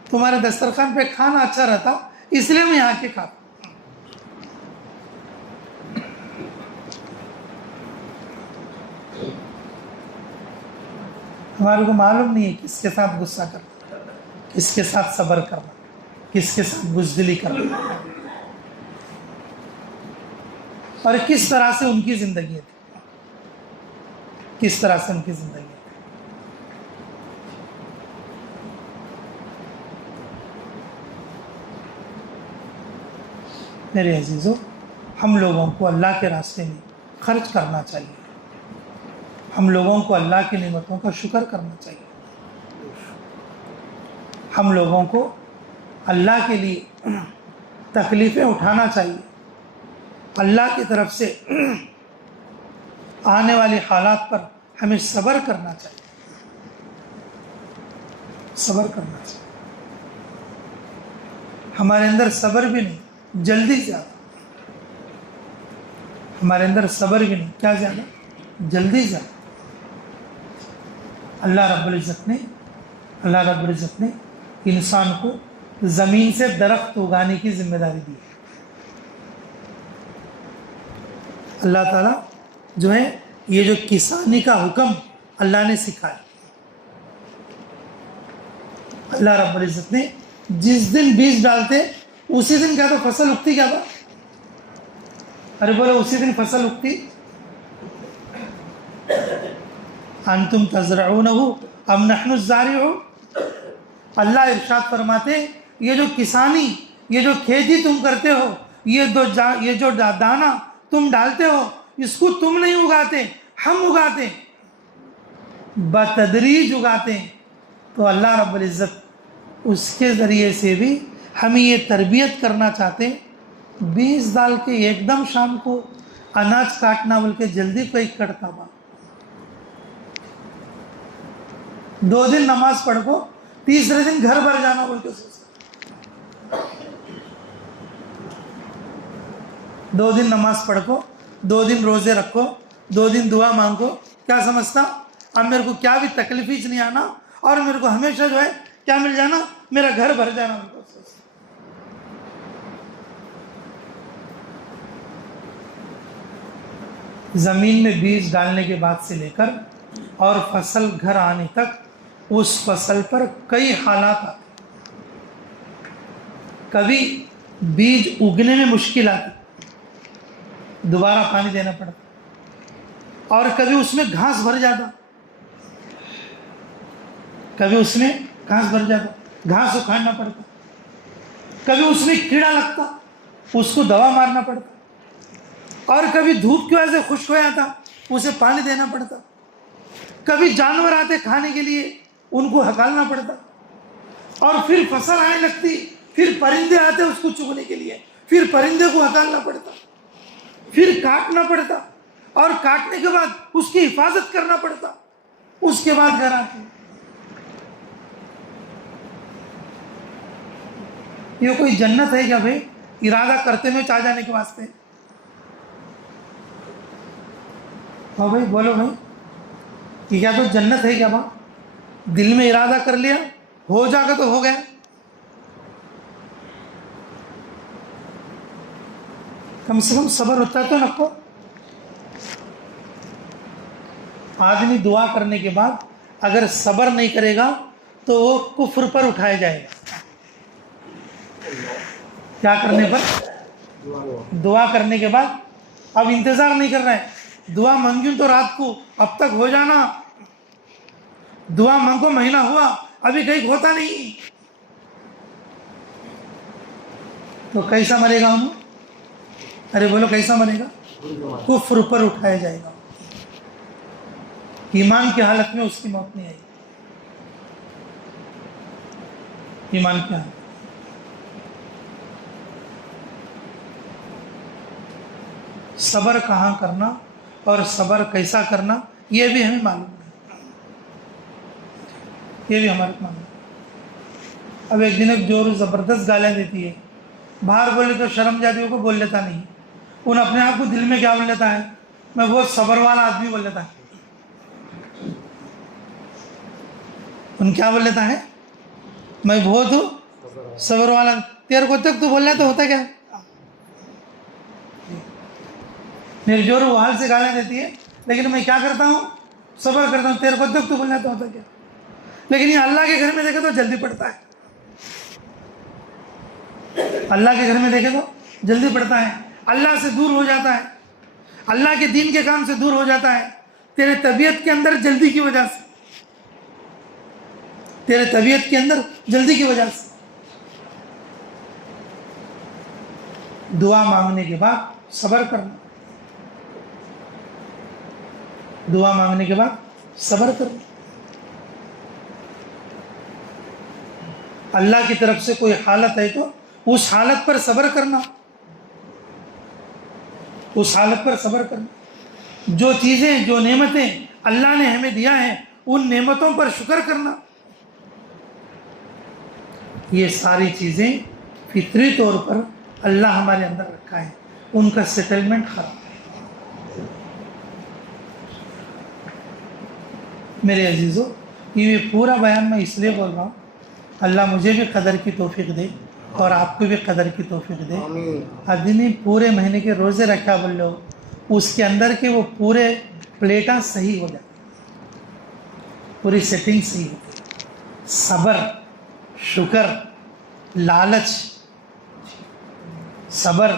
تمہارے دسترخوان پہ کھانا اچھا رہتا اس لیے میں یہاں کے کھاتا ہوں۔ ہمارے کو معلوم نہیں ہے کس کے ساتھ غصہ کرنا، کس کے ساتھ صبر کرنا، کس کے ساتھ بزدلی کرنا، اور کس طرح سے ان کی زندگی تھی، کس طرح سے ان کی زندگی تھی۔ میرے عزیزو، ہم لوگوں کو اللہ کے راستے میں خرچ کرنا چاہیے، ہم لوگوں کو اللہ کی نعمتوں کا شکر کرنا چاہیے، ہم لوگوں کو اللہ کے لیے تکلیفیں اٹھانا چاہیے، اللہ کی طرف سے آنے والی حالات پر ہمیں صبر کرنا چاہیے، صبر کرنا چاہیے۔ ہمارے اندر صبر بھی نہیں، جلدی زیادہ، ہمارے اندر صبر بھی نہیں، کیا زیادہ؟ جلدی زیادہ۔ اللہ رب العزت نے انسان کو زمین سے درخت اگانے کی ذمہ داری دی ہے۔ اللہ تعالیٰ جو ہے یہ جو کسانی کا حکم اللہ نے سکھایا، اللہ رب العزت نے جس دن بیج ڈالتے اسی دن کیا تو فصل اگتی، کیا تھا؟ ارے بولو اسی دن فصل اگتی۔ انتم تزرعونہ ام نحن الزارعون، اللہ ارشاد فرماتے یہ جو کسانی، یہ جو کھیتی تم کرتے ہو، یہ جو دانہ تم ڈالتے ہو، اس کو تم نہیں اگاتے، ہم اگاتے، بتدریج اگاتے ہیں۔ تو اللہ رب العزت اس کے ذریعے سے بھی ہمیں یہ تربیت کرنا چاہتے ہیں، بیج ڈال کے ایک دم شام کو اناج کاٹنا بول کے جلدی کوئی کٹتا با، 2 دن نماز پڑھ کو تیسرے دن گھر بھر جانا بول کے سوچتا، 2 دن نماز پڑھ کو 2 دن روزے رکھو 2 دن دعا مانگو، کیا سمجھتا اب میرے کو کیا بھی تکلیف ہی نہیں آنا اور میرے کو ہمیشہ جو ہے کیا مل جانا، میرا گھر بھر جانا بول کے سوچتا۔ زمین میں بیج ڈالنے کے بعد سے لے کر اور فصل گھر آنے تک اس فصل پر کئی حالات آتے، کبھی بیج اگنے میں مشکل آتی، دوبارہ پانی دینا پڑتا، اور کبھی اس میں گھاس بھر جاتا، کبھی اس میں گھاس بھر جاتا، گھاس اکھاڑنا پڑتا، کبھی اس میں کیڑا لگتا، اس کو دوا مارنا پڑتا، اور کبھی دھوپ کی وجہ سے خشک ہو جاتا، اسے پانی دینا پڑتا، کبھی جانور آتے کھانے کے لیے ان کو ہکالنا پڑتا، اور پھر فصل آنے لگتی، پھر پرندے آتے اس کو چگنے کے لیے، پھر پرندے کو ہکالنا پڑتا، پھر کاٹنا پڑتا، اور کاٹنے کے بعد اس کی حفاظت کرنا پڑتا، اس کے بعد گھر آتے۔ یہ کوئی جنت ہے کیا بھائی ارادہ کرتے میں چاہ جانے کے واسطے؟ ہاں بھائی بولو بھائی، یہ کیا تو جنت ہے کیا بھائی؟ دل میں ارادہ کر لیا ہو جا گا تو ہو گیا۔ کم سے کم صبر ہوتا ہے تو رکھو۔ آدمی دعا کرنے کے بعد اگر صبر نہیں کرے گا تو وہ کفر پر اٹھایا جائے گا۔ کیا کرنے پر؟ دعا کرنے کے بعد اب انتظار نہیں کر رہا ہے، دعا مانگی تو رات کو اب تک ہو جانا، دعا مانگو مہینہ ہوا ابھی کہیں ہوتا نہیں، تو کیسا مرے گا ہم؟ ارے بولو کیسا مرے گا؟ کفر پر اٹھایا جائے گا، ایمان کی حالت میں اس کی موت نہیں آئی، ایمان کی حالت۔ صبر کہاں کرنا اور صبر کیسا کرنا یہ بھی ہمیں معلوم نہیں، یہ بھی ہمارے معلوم ہے۔ اب ایک دن ایک جو زبردست گالیاں دیتی ہے، باہر بولے تو شرم جاتی ہے کو بول لیتا نہیں، ان اپنے آپ کو دل میں کیا بول لیتا ہے، میں بہت صبر والا آدمی بول لیتا ہے۔ ان کیا بول لیتا ہے، میں بہت ہوں صبر والا، تیرے کو تک تو بول رہا تو ہوتا کیا، میری جور وہاں سے گالیاں دیتی ہے لیکن میں کیا کرتا ہوں، صبر کرتا ہوں، تیرے کو تک تو بول رہا تو ہوتا کیا۔ لیکن یہ اللہ کے گھر میں دیکھے تو جلدی پڑتا ہے، اللہ کے گھر میں دیکھے تو جلدی پڑتا ہے، اللہ سے دور ہو جاتا ہے، اللہ کے دین کے کام سے دور ہو جاتا ہے، تیرے طبیعت کے اندر جلدی کی وجہ سے، تیرے طبیعت کے اندر جلدی کی وجہ سے۔ دعا مانگنے کے بعد صبر کرنا، دعا مانگنے کے بعد صبر کرنا، اللہ کی طرف سے کوئی حالت ہے تو اس حالت پر صبر کرنا، اس حالت پر صبر کرنا، جو چیزیں جو نعمتیں اللہ نے ہمیں دیا ہے ان نعمتوں پر شکر کرنا، یہ ساری چیزیں فطری طور پر اللہ ہمارے اندر رکھا ہے، ان کا سیٹلمنٹ خراب ہے۔ میرے عزیزو، یہ پورا بیان میں اس لیے بول رہا ہوں، اللہ مجھے بھی قدر کی توفیق دے اور آپ کو بھی قدر کی توفیق دے۔ آدمی پورے مہینے کے روزے رکھا بول لو، اس کے اندر کے وہ پورے پلیٹاں صحیح ہو جاتی، پوری سیٹنگ صحیح ہوتی، صبر، شکر، لالچ، صبر،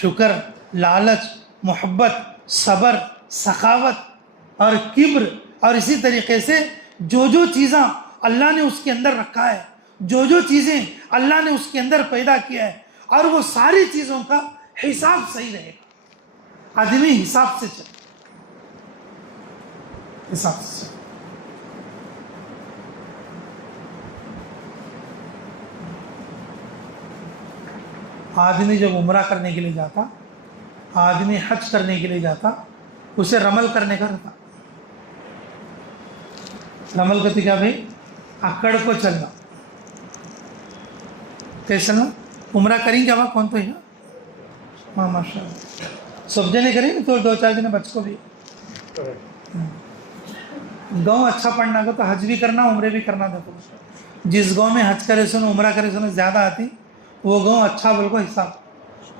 شکر، لالچ، محبت، صبر، سخاوت اور کبر، اور اسی طریقے سے جو جو چیزاں اللہ نے اس کے اندر رکھا ہے، جو جو چیزیں اللہ نے اس کے اندر پیدا کیا ہے، اور وہ ساری چیزوں کا حساب صحیح رہے گا، آدمی حساب سے چلے، حساب سے چلے۔ آدمی جب عمرہ کرنے کے لیے جاتا، آدمی حج کرنے کے لیے جاتا، اسے رمل کرنے کا رہتا، رمل کرتے کیا بھائی، اکڑ کو چلنا، کیسے چلنا، عمرہ کریں گے اب کون تو ہے، ہاں ماشاء اللہ سب جنے کریں گے تو دو چار جنے بچ کو بھی، گاؤں اچھا پڑھنا کو تو حج بھی کرنا عمرے بھی کرنا، دیکھو جس گاؤں میں حج کرے سنو عمرہ کرے سنو زیادہ آتی وہ گاؤں اچھا بول کو حساب،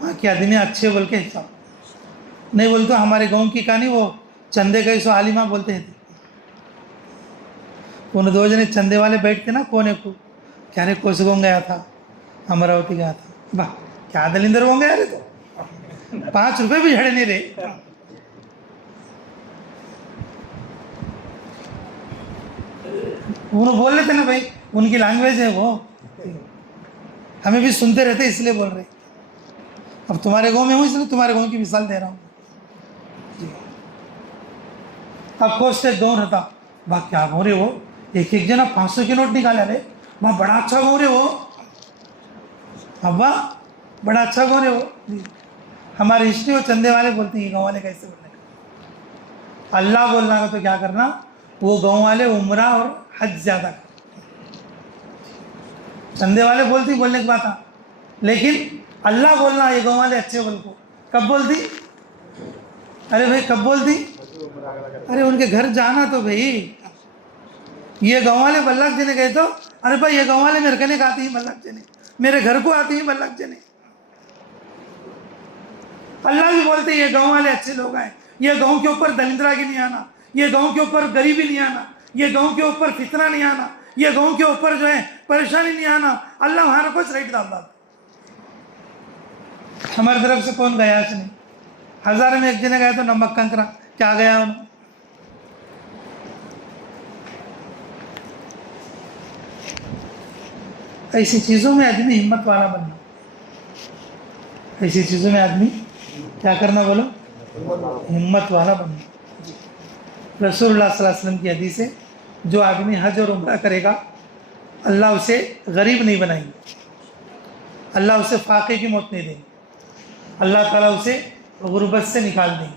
وہاں کے آدمی اچھے بول کے حساب، نہیں بول تو ہمارے گاؤں کی کہانی وہ چندے گئے سو عالمہ بولتے تھے، ان دو جنے چندے والے بیٹھتے نا کونے کو، کیا رے کوس گاؤں گیا تھا، امراوتی گیا تھا، واہ کیا دلندر گاؤں گیا رے، تو 5 روپے بھی جھڑے نہیں رہے، انہوں بول لیتے نا بھائی، ان کی لینگویج ہے وہ، ہمیں بھی سنتے رہتے اس لیے بول رہے، اب تمہارے گاؤں میں ہوں اس لیے تمہارے گاؤں کی مثال دے رہا ہوں۔ اب کوسٹ ایک گاؤں رہتا، واہ کیا گاؤں رے وہ، ایک ایک جنا 500 کے نوٹ نکالے رہے، وہاں بڑا اچھا گاؤں رے وہ، ابا بڑا اچھا گاؤں رے وہ، ہماری ہسٹری وہ چندے والے بولتے ہیں، گاؤں والے کیسے بولنے کا، اللہ بولنا کا تو کیا کرنا، وہ گاؤں والے عمرہ اور حج زیادہ کرنا، چندے والے بولتی بولنے کی بات ہے، لیکن اللہ بولنا یہ گاؤں والے اچھے بول کو، کب بولتی، ارے بھائی کب بولتی، ارے ان کے گھر جانا تو بھائی، یہ گاؤں والے بلک جنے گئے تو ارے بھائی یہ گاؤں والے میرے کنے کا آتی ہیں بلک جنے، میرے گھر کو آتی ہیں بلک جنے، اللہ بھی بولتے ہیں یہ گاؤں والے اچھے لوگ ہیں، یہ گاؤں کے اوپر دلندرا کی نہیں آنا، یہ گاؤں کے اوپر غریبی نہیں آنا، یہ گاؤں کے اوپر فتنہ نہیں آنا، یہ گاؤں کے اوپر جو ہے پریشانی نہیں آنا، اللہ ہمارا کچھ رائٹ ڈالتا، ہماری طرف سے کون گیا اس نہیں، 1000 میں ایک جنے گیا تو نمک کنکرا کیا گیا انہوں، ایسی چیزوں میں آدمی ہمت والا بننا، ایسی چیزوں میں آدمی کیا کرنا بولو، ہمت والا بننا۔ رسول اللہ صلی اللہ علیہ وسلم کی حدیث ہے، جو آدمی حج اور عمرہ کرے گا اللہ اسے غریب نہیں بنائیں گے، اللہ اسے فاقے کی موت نہیں دیں گے، اللہ تعالیٰ اسے غربت سے نکال دیں گے،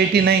89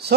100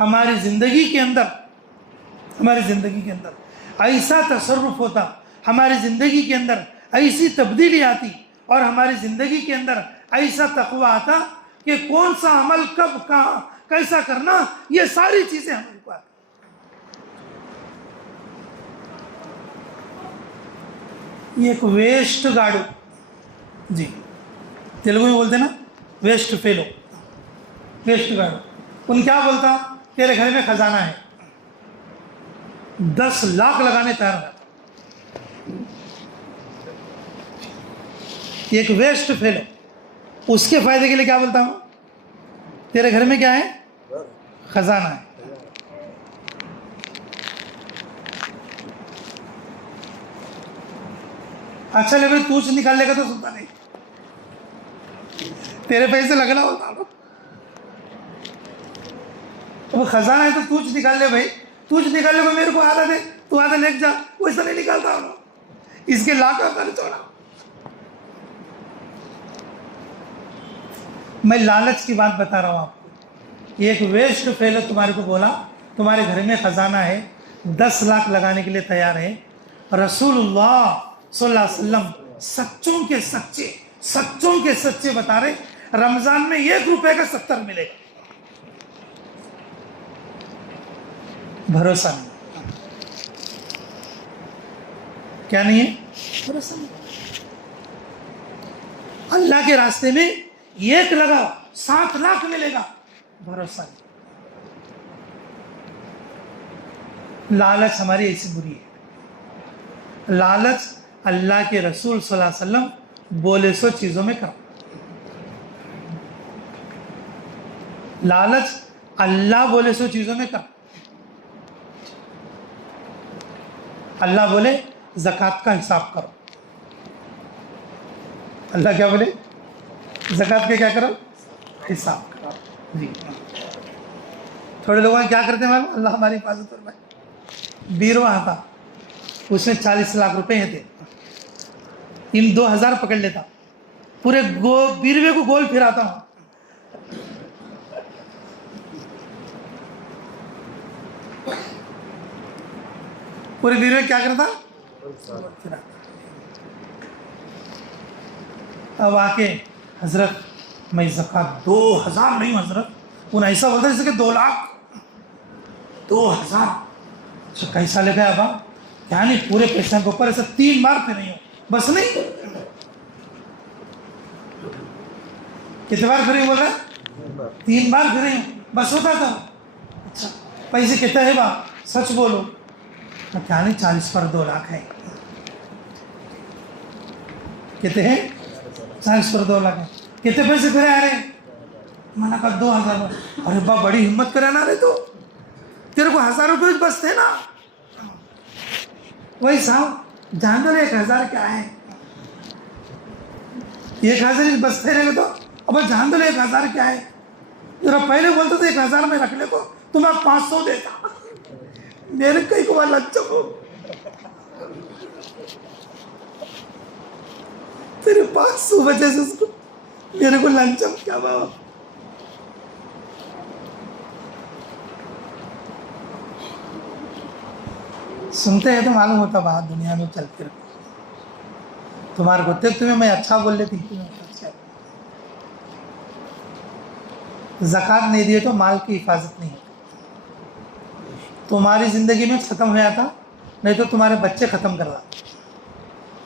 ہماری زندگی کے اندر ایسا تصرف ہوتا، ہماری زندگی کے اندر ایسی تبدیلی آتی، اور ہماری زندگی کے اندر ایسا تقوی آتا کہ کون سا عمل کب کہاں کیسا کرنا، یہ ساری چیزیں ہمارے کو آتی۔ یہ ایک ویسٹ گاڑو، جی تیلگو میں بولتے نا ویسٹ فیلو، ویسٹ گاڑو، ان کیا بولتا، تیرے گھر میں خزانہ ہے، 10 لاکھ لگانے تیار ہے۔ ایک ویسٹ فیلو، اس کے فائدے کے لیے کیا بولتا ہوں، تیرے گھر میں کیا ہے، خزانہ ہے۔ اچھا لے بھائی توچ نکال لے گا تو سنتا نہیں، تیرے پیسے لگنا ہوتا نا، وہ خزانہ ہے تو توچ نکال لے بھائی، توچ نکال لے، میرے کو آدھا دے، تو آدھا لے جا، ویسا نہیں نکالتا ہوں، اس کے لاکھ کا خرچ ہونا۔ میں لالچ کی بات بتا رہا ہوں آپ کو، ایک ویسٹ فیلو تمہارے کو بولا تمہارے گھر میں خزانہ ہے، 10 لاکھ لگانے کے لیے تیار ہے، رسول اللہ صلی اللہ علیہ وسلم سچوں کے سچے بتا رہے، رمضان میں 1 روپے کا 70 ملے گا۔ بھروسہ نہیں، کیا نہیں ہے، بھروسہ نہیں۔ اللہ کے راستے میں 1 لگا 7 لاکھ ملے گا، بھروسہ نہیں۔ لالچ ہماری ایسی بری ہے، لالچ اللہ کے رسول صلی اللہ علیہ وسلم بولے سو چیزوں میں کرو، لالچ اللہ بولے سو چیزوں میں کرو۔ اللہ بولے زکوٰۃ کا حساب کرو، اللہ کیا بولے، زکوٰۃ کا کیا کرو، حساب کرو۔ جی تھوڑے لوگوں کیا کرتے ہیں معلوم، اللہ ہماری حفاظت فرمائے، بیروا آتا، اس میں 40 لاکھ روپے تھے، ان 2000 پکڑ لیتا، پورے بیروے کو گول پھراتا ہوں، پورے بیروے کیا کرتا، اب آ کے حضرت میں زکوٰۃ 2000 نہیں حضرت، انہیں ایسا بولتا جیسے کہ 2 لاکھ 2000، اچھا کیسا لے گیا ابا، کیا نہیں پورے پیسے کے اوپر ایسا 3 بار پھر نہیں ہو، بس نہیں، کتنے بار پھر بول رہا، 3 بار پھر نہیں بس ہوتا تھا۔ اچھا پیسے کتنے ہے با، سچ بولو، کیا نہیں 40 پر 2 لاکھ ہے، کتنے ہیں، 40 پر 2 لاکھ ہے، کتنے پیسے پھر آ رہے ہیں، میں نے کہا 2000۔ ارے با بڑی ہمت کرے نا رے، تو تیرے کو 1000 روپے بس تھے نا، وہی صاحب جان دو 1000 کیا ہے، 1000 بس تھے رہے تو اب جان دو 1000 کیا ہے، ذرا پہلے بولتے تھے 1000 میں رکھ لے تو تمہیں 500 دیتا، میرے کئی کو لچم ہو، تیرے 500 وجہ سے اس کو میرے کو لنچم کیا بابا۔ سنتے ہیں تو معلوم ہوتا بات دنیا میں چلتے رہے، تمہارے کو تمہیں میں اچھا بول لیتی، زکوٰۃ نہیں دیے تو مال کی حفاظت نہیں ہوتی، تمہاری زندگی میں ختم ہو جاتا، نہیں تو تمہارے بچے ختم کر لاتے،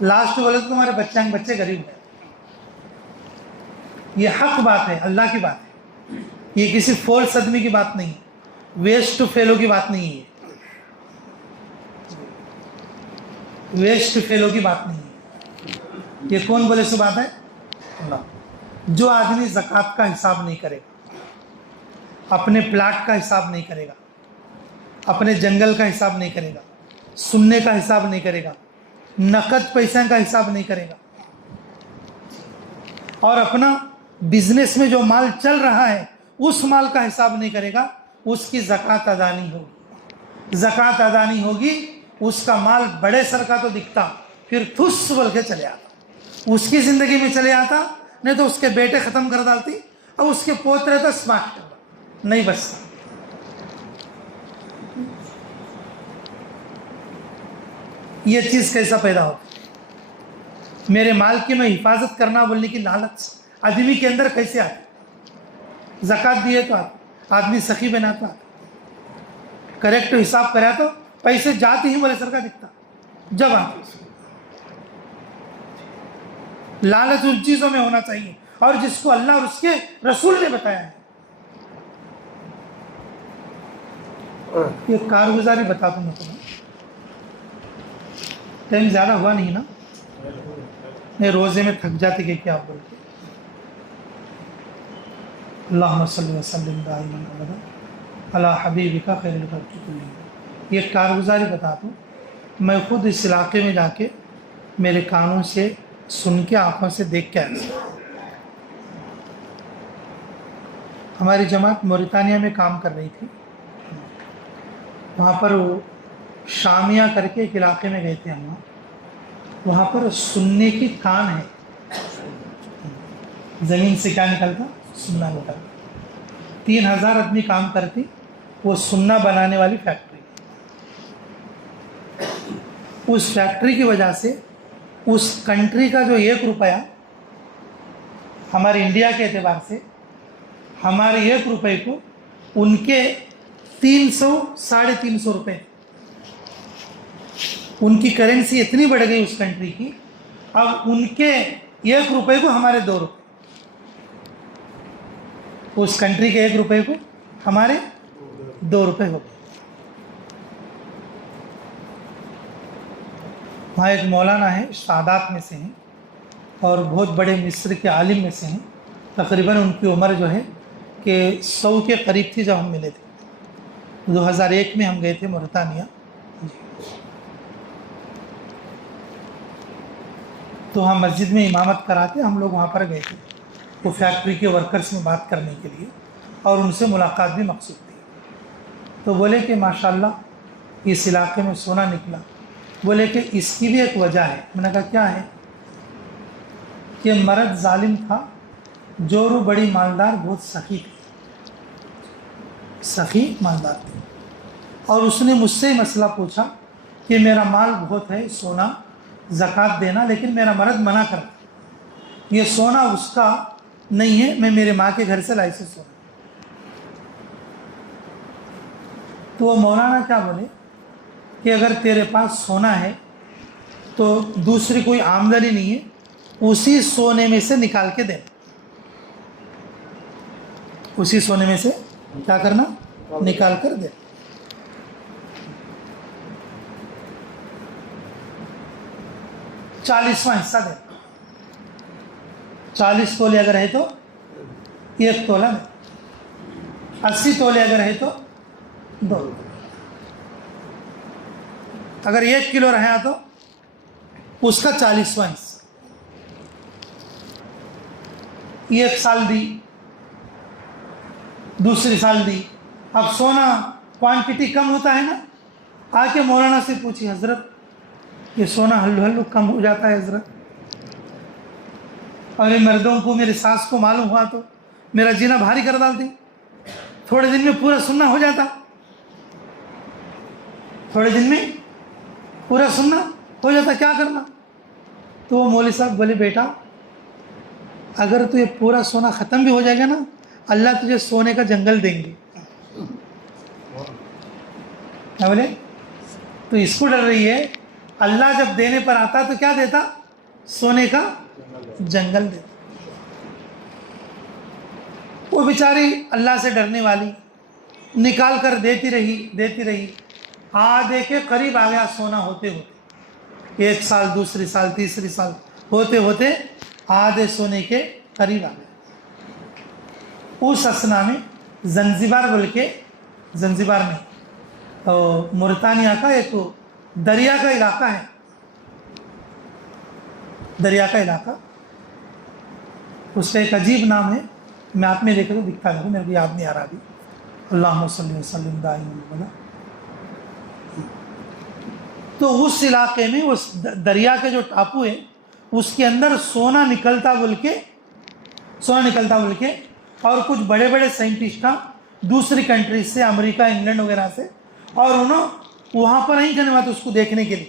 لاسٹ بولے تو تمہارے بچے غریب ہیں۔ یہ حق بات ہے، اللہ کی بات ہے، یہ کسی فالس آدمی کی بات نہیں، ویسٹ فیلو کی بات نہیں ہے، ویسٹ فیلو کی بات نہیں ہے۔ یہ کون بولے سو بات ہے، اللہ۔ جو آدمی زکوٰۃ کا حساب نہیں کرے گا، اپنے پلاٹ کا حساب نہیں کرے گا، اپنے جنگل کا حساب نہیں کرے گا، سننے کا حساب نہیں کرے گا، نقد پیسے کا حساب نہیں کرے گا، اور اپنا بزنس میں جو مال چل رہا ہے اس مال کا حساب نہیں کرے گا، اس کی زکوٰۃ ادا نہیں ہوگی، زکوٰۃ ادا نہیں ہوگی، اس کا مال بڑے سر کا تو دکھتا، پھر تھس بول کے چلے آتا، اس کی زندگی میں چلے آتا، نہیں تو اس کے بیٹے ختم کر ڈالتی، اور اس کے پوترے تو اسمارٹ نہیں بچتا۔ یہ چیز کیسا پیدا ہوتا ہے؟ میرے مال کی میں حفاظت کرنا بولنے کی لالچ آدمی کے اندر کیسے آتی؟ زکوٰۃ دیے تو آدمی سخی بنا تو کریکٹ حساب کرا تو پیسے جاتے ہی بولے سر کا دکھتا جب آتے. لالچ ان چیزوں میں ہونا چاہیے اور جس کو اللہ اور اس کے رسول نے بتایا ہے. یہ کارگزاری بتا دوں میں تمہیں. ٹائم زیادہ ہوا نہیں نا؟ میں روزے میں تھک جاتے کہ کیا بول کے. اللہم صلی وسلم دائما ابدا علی حبیبک خیر الخلق کلہم. یہ کارگزاری بتا دوں، میں خود اس علاقے میں جا کے میرے کانوں سے سن کے آنکھوں سے دیکھ کے آیا. ہماری جماعت موریتانیہ میں کام کر رہی تھی. وہاں پر شامیہ کر کے ایک علاقے میں گئے تھے ہم. وہاں پر سننے کی کان ہے. زمین سے کیا نکلتا؟ سننا نکلتا. 3000 آدمی کام کرتی. وہ سننا بنانے والی فیکٹری. اس فیکٹری کی وجہ سے اس کنٹری کا جو 1 روپیہ ہمارے انڈیا کے اعتبار سے ہمارے 1 روپے کو ان کے 300 350 روپے. ان کی کرنسی اتنی بڑھ گئی اس کنٹری کی، اب ان کے 1 روپے کو ہمارے 2 روپے. اس کنٹری کے 1 روپے کو ہمارے 2 روپے ہو گئے. وہاں ایک مولانا ہے، سادات میں سے ہیں اور بہت بڑے مصر کے عالم میں سے ہیں. تقریباً ان کی عمر جو ہے کہ 100 کے قریب تھی جب ہم ملے تھے. 2001 میں ہم گئے تھے موریتانیہ. تو ہم مسجد میں امامت کراتے، ہم لوگ وہاں پر گئے تھے. وہ فیکٹری کے ورکرز میں بات کرنے کے لیے اور ان سے ملاقات بھی مقصود تھی. تو بولے کہ ماشاءاللہ اس علاقے میں سونا نکلا. بولے کہ اس کی بھی ایک وجہ ہے. میں نے کہا کیا ہے؟ کہ مرد ظالم تھا، جورو بڑی مالدار، بہت سخی تھی. سخی مالدار تھی. اور اس نے مجھ سے مسئلہ پوچھا کہ میرا مال بہت ہے، سونا زکوٰۃ دینا، لیکن میرا مرد منع کرتا. یہ سونا اس کا نہیں ہے، میں میرے ماں کے گھر سے لائی سے سونا. تو وہ مولانا کیا بولے کہ اگر تیرے پاس سونا ہے تو دوسری کوئی آمدنی نہیں ہے، اسی سونے میں سے نکال کے دے. اسی سونے میں سے کیا کرنا؟ نکال کر دے. چالیسواں حصہ دے. 40 تولے اگر ہے تو 1 تولہ دے. 80 تولے اگر ہے تو 2. اگر 1 کلو رہا تو اس کا 40واں حصہ. 1 سال دی، دوسری سال دی. اب سونا کوانٹٹی کم ہوتا ہے نا. آ کے مولانا سے پوچھی، حضرت یہ سونا ہلو ہلو کم ہو جاتا ہے حضرت، اور یہ مردوں کو، میرے ساس کو معلوم ہوا تو میرا جینا بھاری کر ڈالتی. تھوڑے دن میں پورا سننا ہو جاتا. تھوڑے دن میں پورا سننا ہو جاتا، کیا کرنا؟ تو وہ مولوی صاحب بولے بیٹا اگر تو یہ پورا سونا ختم بھی ہو جائے گا نا، اللہ تجھے سونے کا جنگل دیں گے. کیا بولے؟ تو اس کو ڈر رہی ہے. اللہ جب دینے پر آتا تو کیا دیتا؟ سونے کا جنگل دیتا. وہ بیچاری اللہ سے ڈرنے والی نکال کر دیتی رہی. آدھے کے قریب آ گیا سونا ہوتے ہوتے. 1 سال، دوسری سال، تیسری سال ہوتے ہوتے آدھے سونے کے قریب آ گیا. اس اسنا میں زنزبار بول کے، زنزبار میں موریتانیہ کا ایک دریا کا علاقہ ہے. دریا کا علاقہ، اس کا ایک عجیب نام ہے. میں آپ میں دیکھ دکھتا ہے، میرے کو یاد نہیں آ رہا ابھی. اللہم صلی وسلم دائما ابدا. تو اس علاقے میں اس دریا کے جو ٹاپو ہے اس کے اندر سونا نکلتا بول کے اور کچھ بڑے بڑے سائنٹسٹ دوسری کنٹریز سے، امریکہ، انگلینڈ وغیرہ سے، اور انہوں وہاں پر نہیں کرنے والے اس کو دیکھنے کے لیے.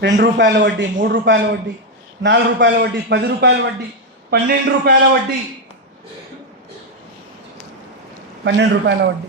2 రూపాయల వడ్డీ, 3 రూపాయల వడ్డీ, 4 రూపాయల వడ్డీ, 10 రూపాయల వడ్డీ, 12 రూపాయల వడ్డీ, 12 రూపాయల వడ్డీ।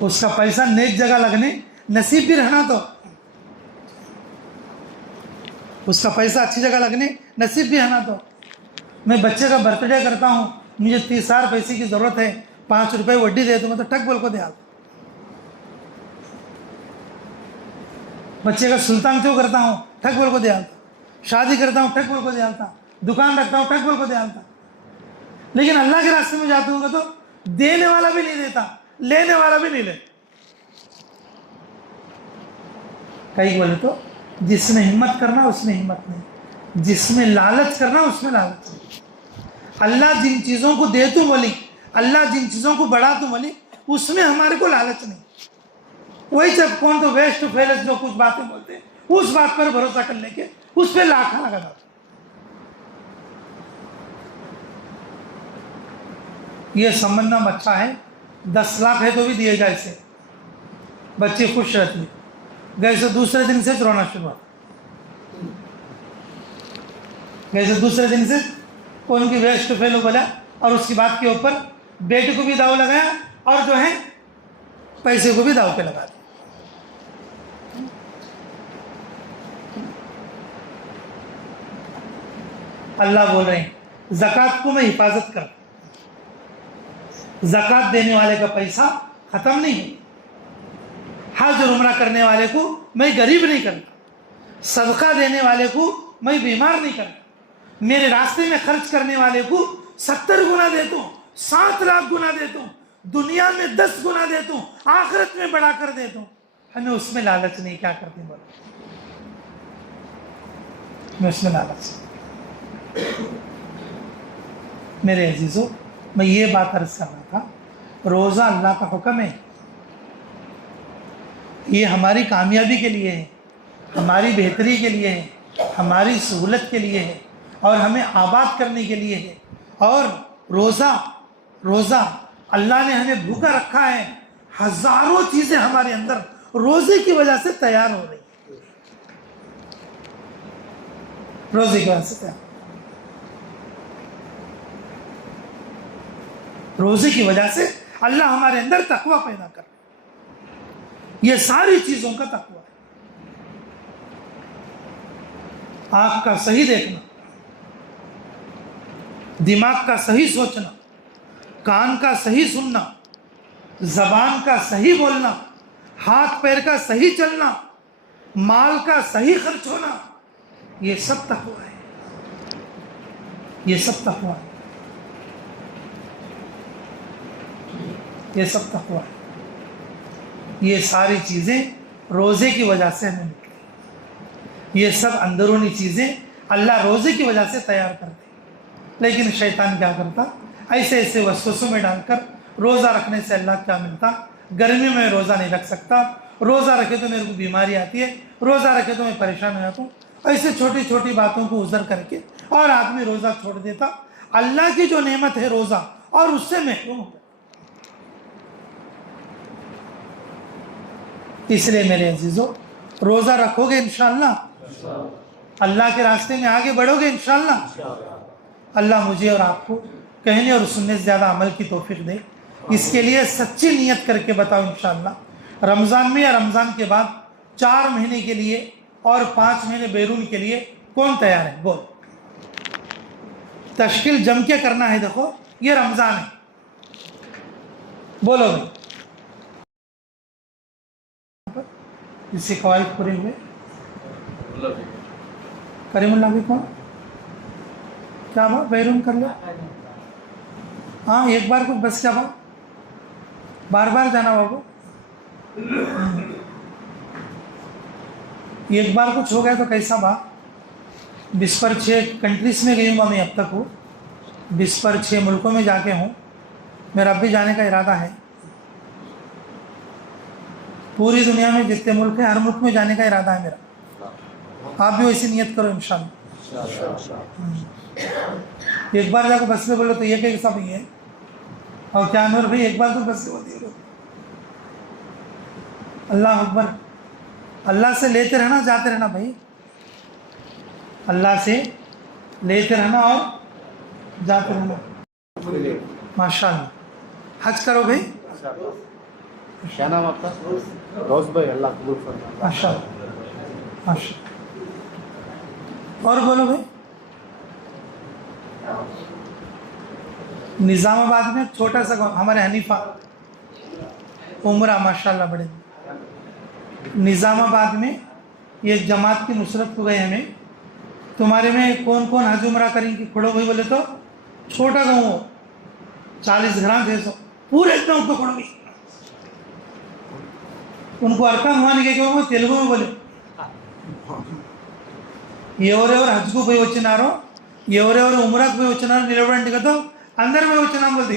اس کا پیسہ نیک جگہ لگنے نصیب بھی رہنا، تو اس کا پیسہ اچھی جگہ لگنے نصیب بھی رہنا. تو میں بچے کا برتھ ڈے کرتا ہوں، مجھے 30,000 پیسے کی ضرورت ہے، 5 روپے وڈی دے دوں، میں تو ٹک بول کو دے آتا. بچے کا سلطان کیوں کرتا ہوں، ٹھگ بول کو دے آتا. شادی کرتا ہوں، ٹھگ بول کو دے آتا. دکان رکھتا ہوں، ٹھگ بول کو دے آتا. لیکن اللہ کے راستے میں جاتا ہوں تو دینے والا بھی نہیں دیتا، لینے والا بھی نہیں لیتا. کئی بولے تو جس میں ہمت کرنا اس میں ہمت نہیں، جس میں لالچ کرنا اس میں لالچ نہیں. اللہ جن چیزوں کو دے تو ملی، اللہ جن چیزوں کو بڑھا تو ملی، اس میں ہمارے کو لالچ نہیں. وہی جب کون تو ویسٹ فیلس جو کچھ باتیں بولتے ہیں اس بات پر بھروسہ کرنے کے اس پہ لاکھاں لگا دو. یہ سمجھنا اچھا ہے، 10 لاکھ ہے تو بھی دیے گا اسے، بچے خوش رہتی ہے. گئے سے دوسرے دن سے رونا شروع ہوا، گئے سے دوسرے دن سے کون کی ویسٹ فیلو بولا، اور اس کی بات کے اوپر بیٹے کو بھی داؤ لگایا اور جو ہے پیسے کو بھی داؤ پہ لگا دیا. اللہ بول رہے ہیں زکوٰۃ کو میں حفاظت کرتا، زکوٰۃ دینے والے کا پیسہ ختم نہیں ہے، حج اور عمرہ کرنے والے کو میں غریب نہیں کرتا، صدقہ دینے والے کو میں بیمار نہیں کرتا، میرے راستے میں خرچ کرنے والے کو 70 گنا دیتا ہوں، 7 لاکھ گنا دیتا ہوں، دنیا میں 10 گنا دیتا ہوں، آخرت میں بڑا کر دیتا ہوں. ہمیں اس میں لالچ نہیں. کیا کرتے بولو، میں اس میں لالچ. میرے عزیزو، میں یہ بات عرض کر رہا تھا، روزہ اللہ کا حکم ہے، یہ ہماری کامیابی کے لیے ہے، ہماری بہتری کے لیے ہے، ہماری سہولت کے لیے ہے، اور ہمیں آباد کرنے کے لیے ہے. اور روزہ اللہ نے ہمیں بھوکا رکھا ہے. ہزاروں چیزیں ہمارے اندر روزے کی وجہ سے تیار ہو رہی ہیں، روزے کی وجہ سے تیار. روزے کی وجہ سے اللہ ہمارے اندر تقوی پیدا کر رہا ہے. یہ ساری چیزوں کا تقوی ہے. آنکھ کا صحیح دیکھنا، دماغ کا صحیح سوچنا، کان کا صحیح سننا، زبان کا صحیح بولنا، ہاتھ پیر کا صحیح چلنا، مال کا صحیح خرچ ہونا، یہ سب تقوی ہے. یہ سب تقوی ہے. یہ سب تقوی ہے. یہ ساری چیزیں روزے کی وجہ سے ہمیں نکلی. یہ سب اندرونی چیزیں اللہ روزے کی وجہ سے تیار کرتے. لیکن شیطان کیا کرتا، ایسے ایسے وسوسوں میں ڈال کر روزہ رکھنے سے اللہ کیا ملتا، گرمی میں روزہ نہیں رکھ سکتا، روزہ رکھے تو میرے کو بیماری آتی ہے، روزہ رکھے تو میں پریشان ہو جاتا ہوں. ایسے چھوٹی چھوٹی باتوں کو عذر کر کے اور آدمی روزہ چھوڑ دیتا. اللہ کی جو نعمت ہے روزہ، اور اس سے محروم ہوتا. اس لیے میرے عزیزو، روزہ رکھو گے انشاءاللہ، اللہ کے راستے میں آگے بڑھو گے انشاءاللہ. اللہ مجھے اور آپ کو کہنے اور سننے سے زیادہ عمل کی توفیق دے. اس کے لیے سچی نیت کر کے بتاؤ انشاءاللہ، رمضان میں یا رمضان کے بعد 4 مہینے کے لیے اور 5 مہینے بیرون کے لیے کون تیار ہے؟ بول. تشکیل جم کے کرنا ہے. دیکھو یہ رمضان ہے، بولو بھائی. جس سے قواعد پورے ہوئے کریم اللہ بھی کون کیا بات بیرون کر لو. ہاں ایک بار کچھ بس کیا بات، بار بار جانا بابو. ایک بار کچھ ہو گیا تو کیسا بات. 20 پر 6 کنٹریز میں گئی ہوں میں اب تک ہوں، 20 پر 6 ملکوں میں جا کے ہوں. میرا اب بھی جانے کا ارادہ ہے. پوری دنیا میں جتنے ملک ہیں ہر ملک میں جانے کا ارادہ ہے میرا. آپ بھی ویسی نیت کرو انشاءاللہ. ایک بار جا کے بس میں بولو تو یہ کہ سب یہ ہے. اور کیا نور بھائی ایک بار تو بس میں بولتی ہو. اللہ اکبر. اللہ سے لیتے رہنا، جاتے رہنا بھائی. اللہ سے لیتے رہنا اور جاتے رہنا. ماشاءاللہ. حج کرو بھائی. کیا نام آپ کا؟ غوث بھائی، اللہ قبول فرمائے. ماشاء اللہ ماشاء اللہ. اور بولو بھائی. نظام آباد میں چھوٹا سا گاؤں ہمارے حنیفہ عمرہ ماشاء اللہ بڑے. نظام آباد میں یہ جماعت کی نصرت کو گئے ہمیں تمہارے میں کون کون حج عمرہ کریں گے کھڑو بھائی بولے تو چھوٹا گاؤں ہو 40 گھراں تھے سو پورے گاؤں کو کھڑو گئی ان کو ارکان ہوا نہیں کہ وہ تیلگو میں بولے ఎవరెవరు హజ్కు పోయి వచ్చినారో ఎవరెవరు ఉమ్రాకు పోయి వచ్చినారో నిలబడండి కదా అందరు పోయి వచ్చినాం బోల్తే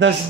10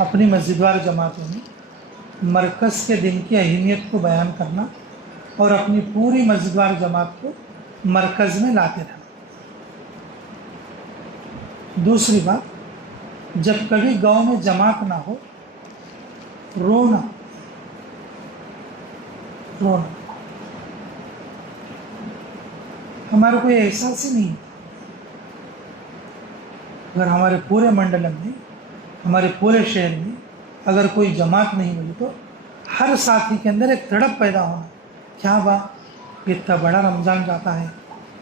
اپنی مسجدوار جماعتوں میں مرکز کے دن کی اہمیت کو بیان کرنا اور اپنی پوری مسجدوار جماعت کو مرکز میں لاتے رہنا۔ دوسری بات، جب کبھی گاؤں میں جماعت نہ ہو، رونا ہمارا کوئی احساس ہی نہیں ہے۔ اگر ہمارے پورے منڈلم میں، ہمارے پورے شہر میں اگر کوئی جماعت نہیں ملی تو ہر ساتھی کے اندر ایک تڑپ پیدا ہونا، کیا بات، اتنا بڑا رمضان جاتا ہے،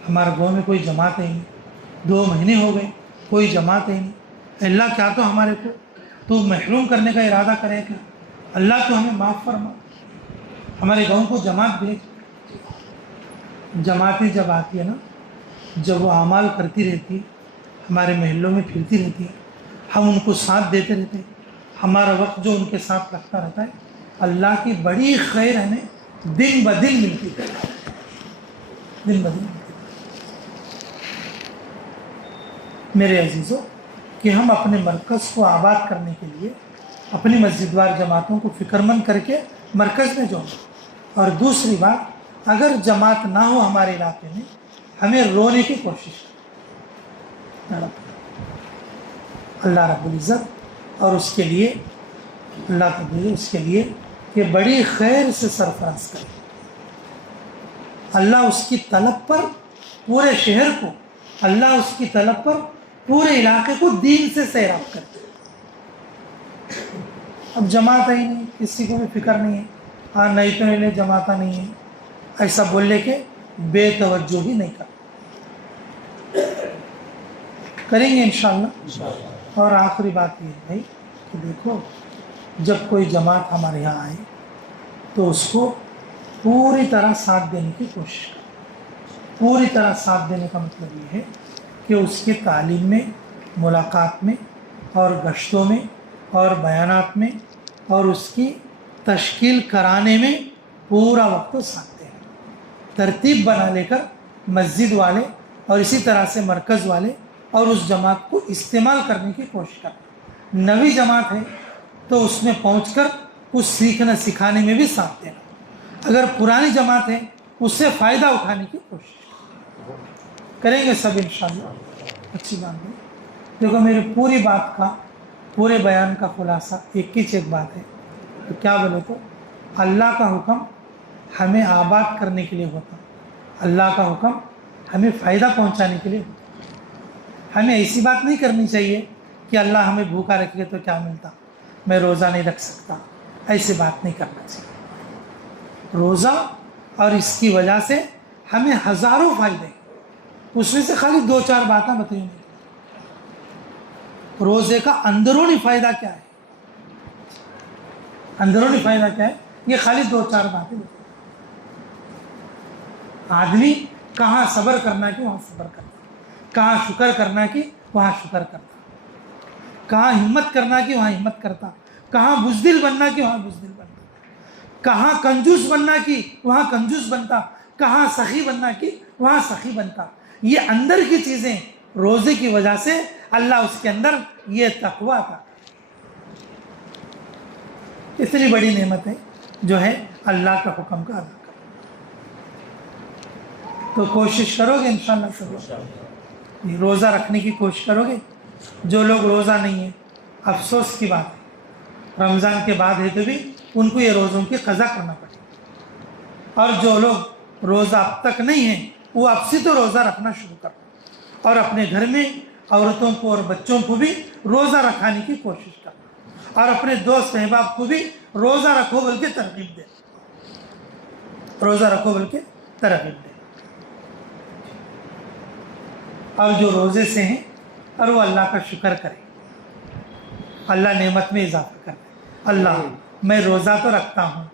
ہمارے گاؤں میں کوئی جماعت ہے نہیں، 2 مہینے ہو گئے کوئی جماعت ہے نہیں، اللہ کیا تو ہمارے کو تو محروم کرنے کا ارادہ کرے کیا؟ اللہ تو ہمیں معاف فرما، ہمارے گاؤں کو جماعت بھیج۔ جماعتیں جب آتی ہے نا، جب وہ اعمال کرتی رہتی ہے، ہمارے محلوں میں پھرتی رہتی ہے، ہم ان کو ساتھ دیتے رہتے ہیں، ہمارا وقت جو ان کے ساتھ لگتا رہتا ہے، اللہ کی بڑی خیر ہمیں دن بدن ملتی ہے، دن بدن ملتی ہے۔ میرے عزیزوں، کہ ہم اپنے مرکز کو آباد کرنے کے لیے اپنی مسجدوار جماعتوں کو فکر مند کر کے مرکز میں جوڑیں۔ اور دوسری بات، اگر جماعت نہ ہو ہمارے علاقے میں، ہمیں رونے کی کوشش کریں۔ اللہ رب العزت اور اس کے لیے کہ بڑی خیر سے سرفراز کرے۔ اللہ اس کی طلب پر پورے شہر کو، اللہ اس کی طلب پر پورے علاقے کو دین سے سیراب کرتے۔ اب جماعت ہی نہیں، کسی کو بھی فکر نہیں ہے، ہاں نہیں تو نہیں، جماعت نہیں ہے، ایسا بولنے کے بے توجہ ہی نہیں کریں گے انشاءاللہ۔ اور آخری بات یہ ہے بھائی کہ دیکھو، جب کوئی جماعت ہمارے یہاں آئے تو اس کو پوری طرح ساتھ دینے کی کوشش کریں۔ پوری طرح ساتھ دینے کا مطلب یہ ہے کہ اس کے تعلیم میں، ملاقات میں اور گشتوں میں اور بیانات میں اور اس کی تشکیل کرانے میں پورا وقت ساتھ دیں۔ ترتیب بنا لے کر مسجد والے اور اسی طرح سے مرکز والے اور اس جماعت کو استعمال کرنے کی کوشش کریں۔ نئی جماعت ہے تو اس میں پہنچ کر کچھ سیکھنا سکھانے میں بھی ساتھ دینا۔ اگر پرانی جماعت ہے اس سے فائدہ اٹھانے کی کوشش کریں گے سب انشاءاللہ۔ اچھی بات ہے۔ دیکھو، میری پوری بات کا، پورے بیان کا خلاصہ ایک بات ہے، تو کیا بولے تو اللہ کا حکم ہمیں آباد کرنے کے لیے ہوتا، اللہ کا حکم ہمیں فائدہ پہنچانے کے لیے ہوتا۔ ہمیں ایسی بات نہیں کرنی چاہیے کہ اللہ ہمیں بھوکا رکھے تو کیا ملتا، میں روزہ نہیں رکھ سکتا، ایسی بات نہیں کرنا چاہیے۔ روزہ اور اس کی وجہ سے ہمیں ہزاروں فائدے، اس میں سے خالی 2-4 باتیں بتائیں گے۔ روزے کا اندرونی فائدہ کیا ہے؟ اندرونی فائدہ کیا ہے؟ یہ خالی 2-4 باتیں بتائیں۔ آدمی کہاں صبر کرنا کہ وہاں صبر کرتا، کہاں شکر کرنا کہ وہاں شکر کرتا، کہاں ہمت کرنا کہ وہاں ہمت کرتا، کہاں بزدل بننا کہ وہاں بزدل بنتا، کہاں کنجوس بننا کہ وہاں کنجوس بنتا، کہاں سخی بننا کہ وہاں سخی بنتا۔ یہ اندر کی چیزیں روزے کی وجہ سے اللہ اس کے اندر یہ تقویٰ تھا۔ اتنی بڑی نعمت ہے جو ہے اللہ کا حکم کا ادا کرنا۔ تو کوشش کرو گے انشاءاللہ سب روزہ رکھنے کی کوشش کرو گے۔ جو لوگ روزہ نہیں ہیں، افسوس کی بات ہے، رمضان کے بعد ہے تو بھی ان کو یہ روزوں کی قضا کرنا پڑے گا۔ اور جو لوگ روزہ اب تک نہیں ہیں، وہ اب سے تو روزہ رکھنا شروع کریں اور اپنے گھر میں عورتوں کو اور بچوں کو بھی روزہ رکھانے کی کوشش کرنا، اور اپنے دوست احباب کو بھی روزہ رکھو بول کے ترغیب دیں، روزہ رکھو بول کے ترغیب دیں۔ اور جو روزے سے ہیں اور وہ اللہ کا شکر کرے، اللہ نعمت میں اضافہ کرے، اللہ میں روزہ تو رکھتا ہوں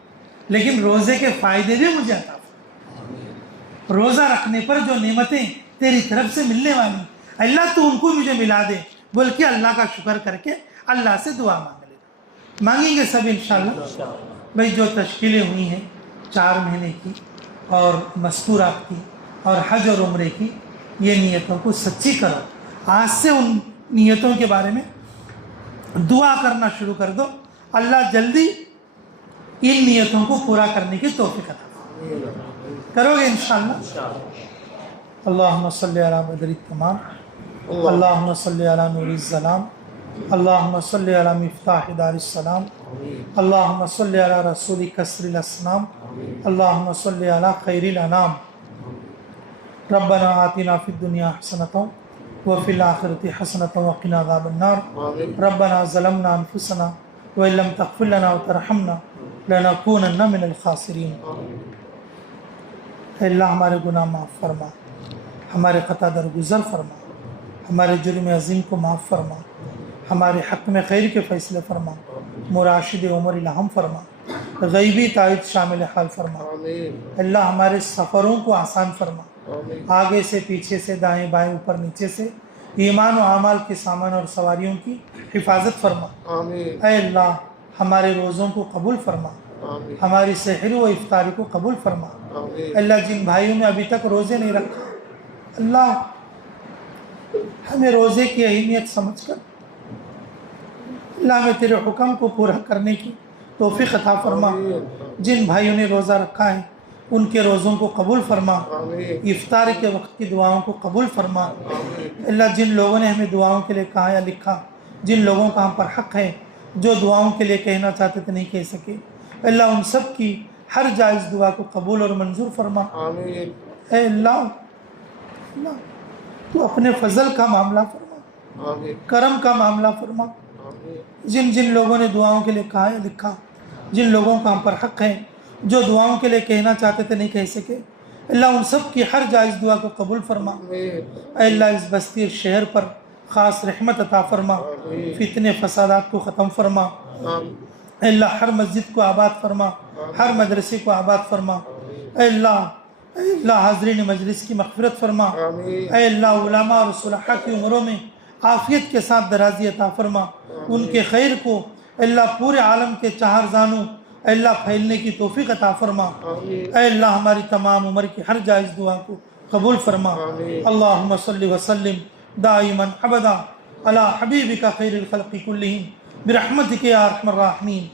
لیکن روزے کے فائدے بھی مجھے عطا فرما، روزہ رکھنے پر جو نعمتیں تیری طرف سے ملنے والی اللہ تو ان کو مجھے ملا دے بول کے اللہ کا شکر کر کے اللہ سے دعا مانگیں گے سب انشاءاللہ۔ بھائی جو تشکیلیں ہوئی ہیں 4 مہینے کی اور مذکورات کی اور حج اور عمرے کی، یہ نیتوں کو سچی کرو۔ آج سے ان نیتوں کے بارے میں دعا کرنا شروع کر دو، اللہ جلدی ان نیتوں کو پورا کرنے کی توفیق عطا کرو گے انشاءاللہ۔ اللہم صلی علی بدر التمام، اللہم صلی علی نور الظلام، اللہم صلی علی مفتاح دار السلام، اللہم صلی علی رسول کسر الاسنام، اللہم صلی علی خیر الانام۔ ربنا آتنا فی الدنیا حسنۃ وفی الآخرۃ حسنۃ وقنا عذاب النار۔ ربنا ظلمنا انفسنا وإن لم تغفر لنا وترحمنا لنکونن من الخاسرین۔ اے اللہ ہمارے گناہ معاف فرما، ہمارے خطا درگزر فرما، ہمارے جرم عظیم کو معاف فرما، ہمارے حق میں خیر کے فیصلے فرما، مراشد عمر الہم فرما، غیبی تائید شامل حال فرما۔ اللہ ہمارے سفروں کو آسان فرما، آگے سے پیچھے سے دائیں بائیں اوپر نیچے سے ایمان و اعمال کے سامان اور سواریوں کی حفاظت فرما۔ اے اللہ ہمارے روزوں کو قبول فرما، ہماری سحر و افطاری کو قبول فرما۔ اللہ جن بھائیوں نے ابھی تک روزے نہیں رکھا، اللہ ہمیں روزے کی اہمیت سمجھ کر اللہ ہمیں تیرے حکم کو پورا کرنے کی توفیق عطا فرما۔ جن بھائیوں نے روزہ رکھا ہے ان کے روزوں کو قبول فرما، افطار کے وقت کی دعاؤں کو قبول فرما۔ اللہ جن لوگوں نے ہمیں دعاؤں کے لیے کہا یا لکھا، جن لوگوں کا ہم پر حق ہے، جو دعاؤں کے لیے کہنا چاہتے تھے نہیں کہہ سکے، اللہ ان سب کی ہر جائز دعا کو قبول اور منظور فرما۔ اے اللہ تو اپنے فضل کا معاملہ فرما، کرم کا معاملہ فرما۔ جن جن لوگوں نے دعاؤں کے لیے کہا یا لکھا، جن لوگوں کا ہم پر حق ہے، جو دعاؤں کے لیے کہنا چاہتے تھے نہیں کہہ سکے، اللہ ان سب کی ہر جائز دعا کو قبول فرما۔ اے اللہ اس بستی شہر پر خاص رحمت عطا فرما، فتنے فسادات کو ختم فرما۔ اے اللہ ہر مسجد کو آباد فرما، ہر مدرسے کو آباد فرما۔ اے اللہ حاضرین مجلس کی مغفرت فرما۔ اے اللہ علماء اور صلحاء کی عمروں میں عافیت کے ساتھ درازی عطا فرما، ان کے خیر کو اللہ پورے عالم کے چہار زانوں اے اللہ پھیلنے کی توفیق عطا فرما۔ اے اللہ ہماری تمام عمر کی ہر جائز دعا کو قبول فرما۔ اللہم صلی وسلم دائما ابدا علی حبیبک خیر الخلق کلہم برحمتک یا ارحم الراحمین۔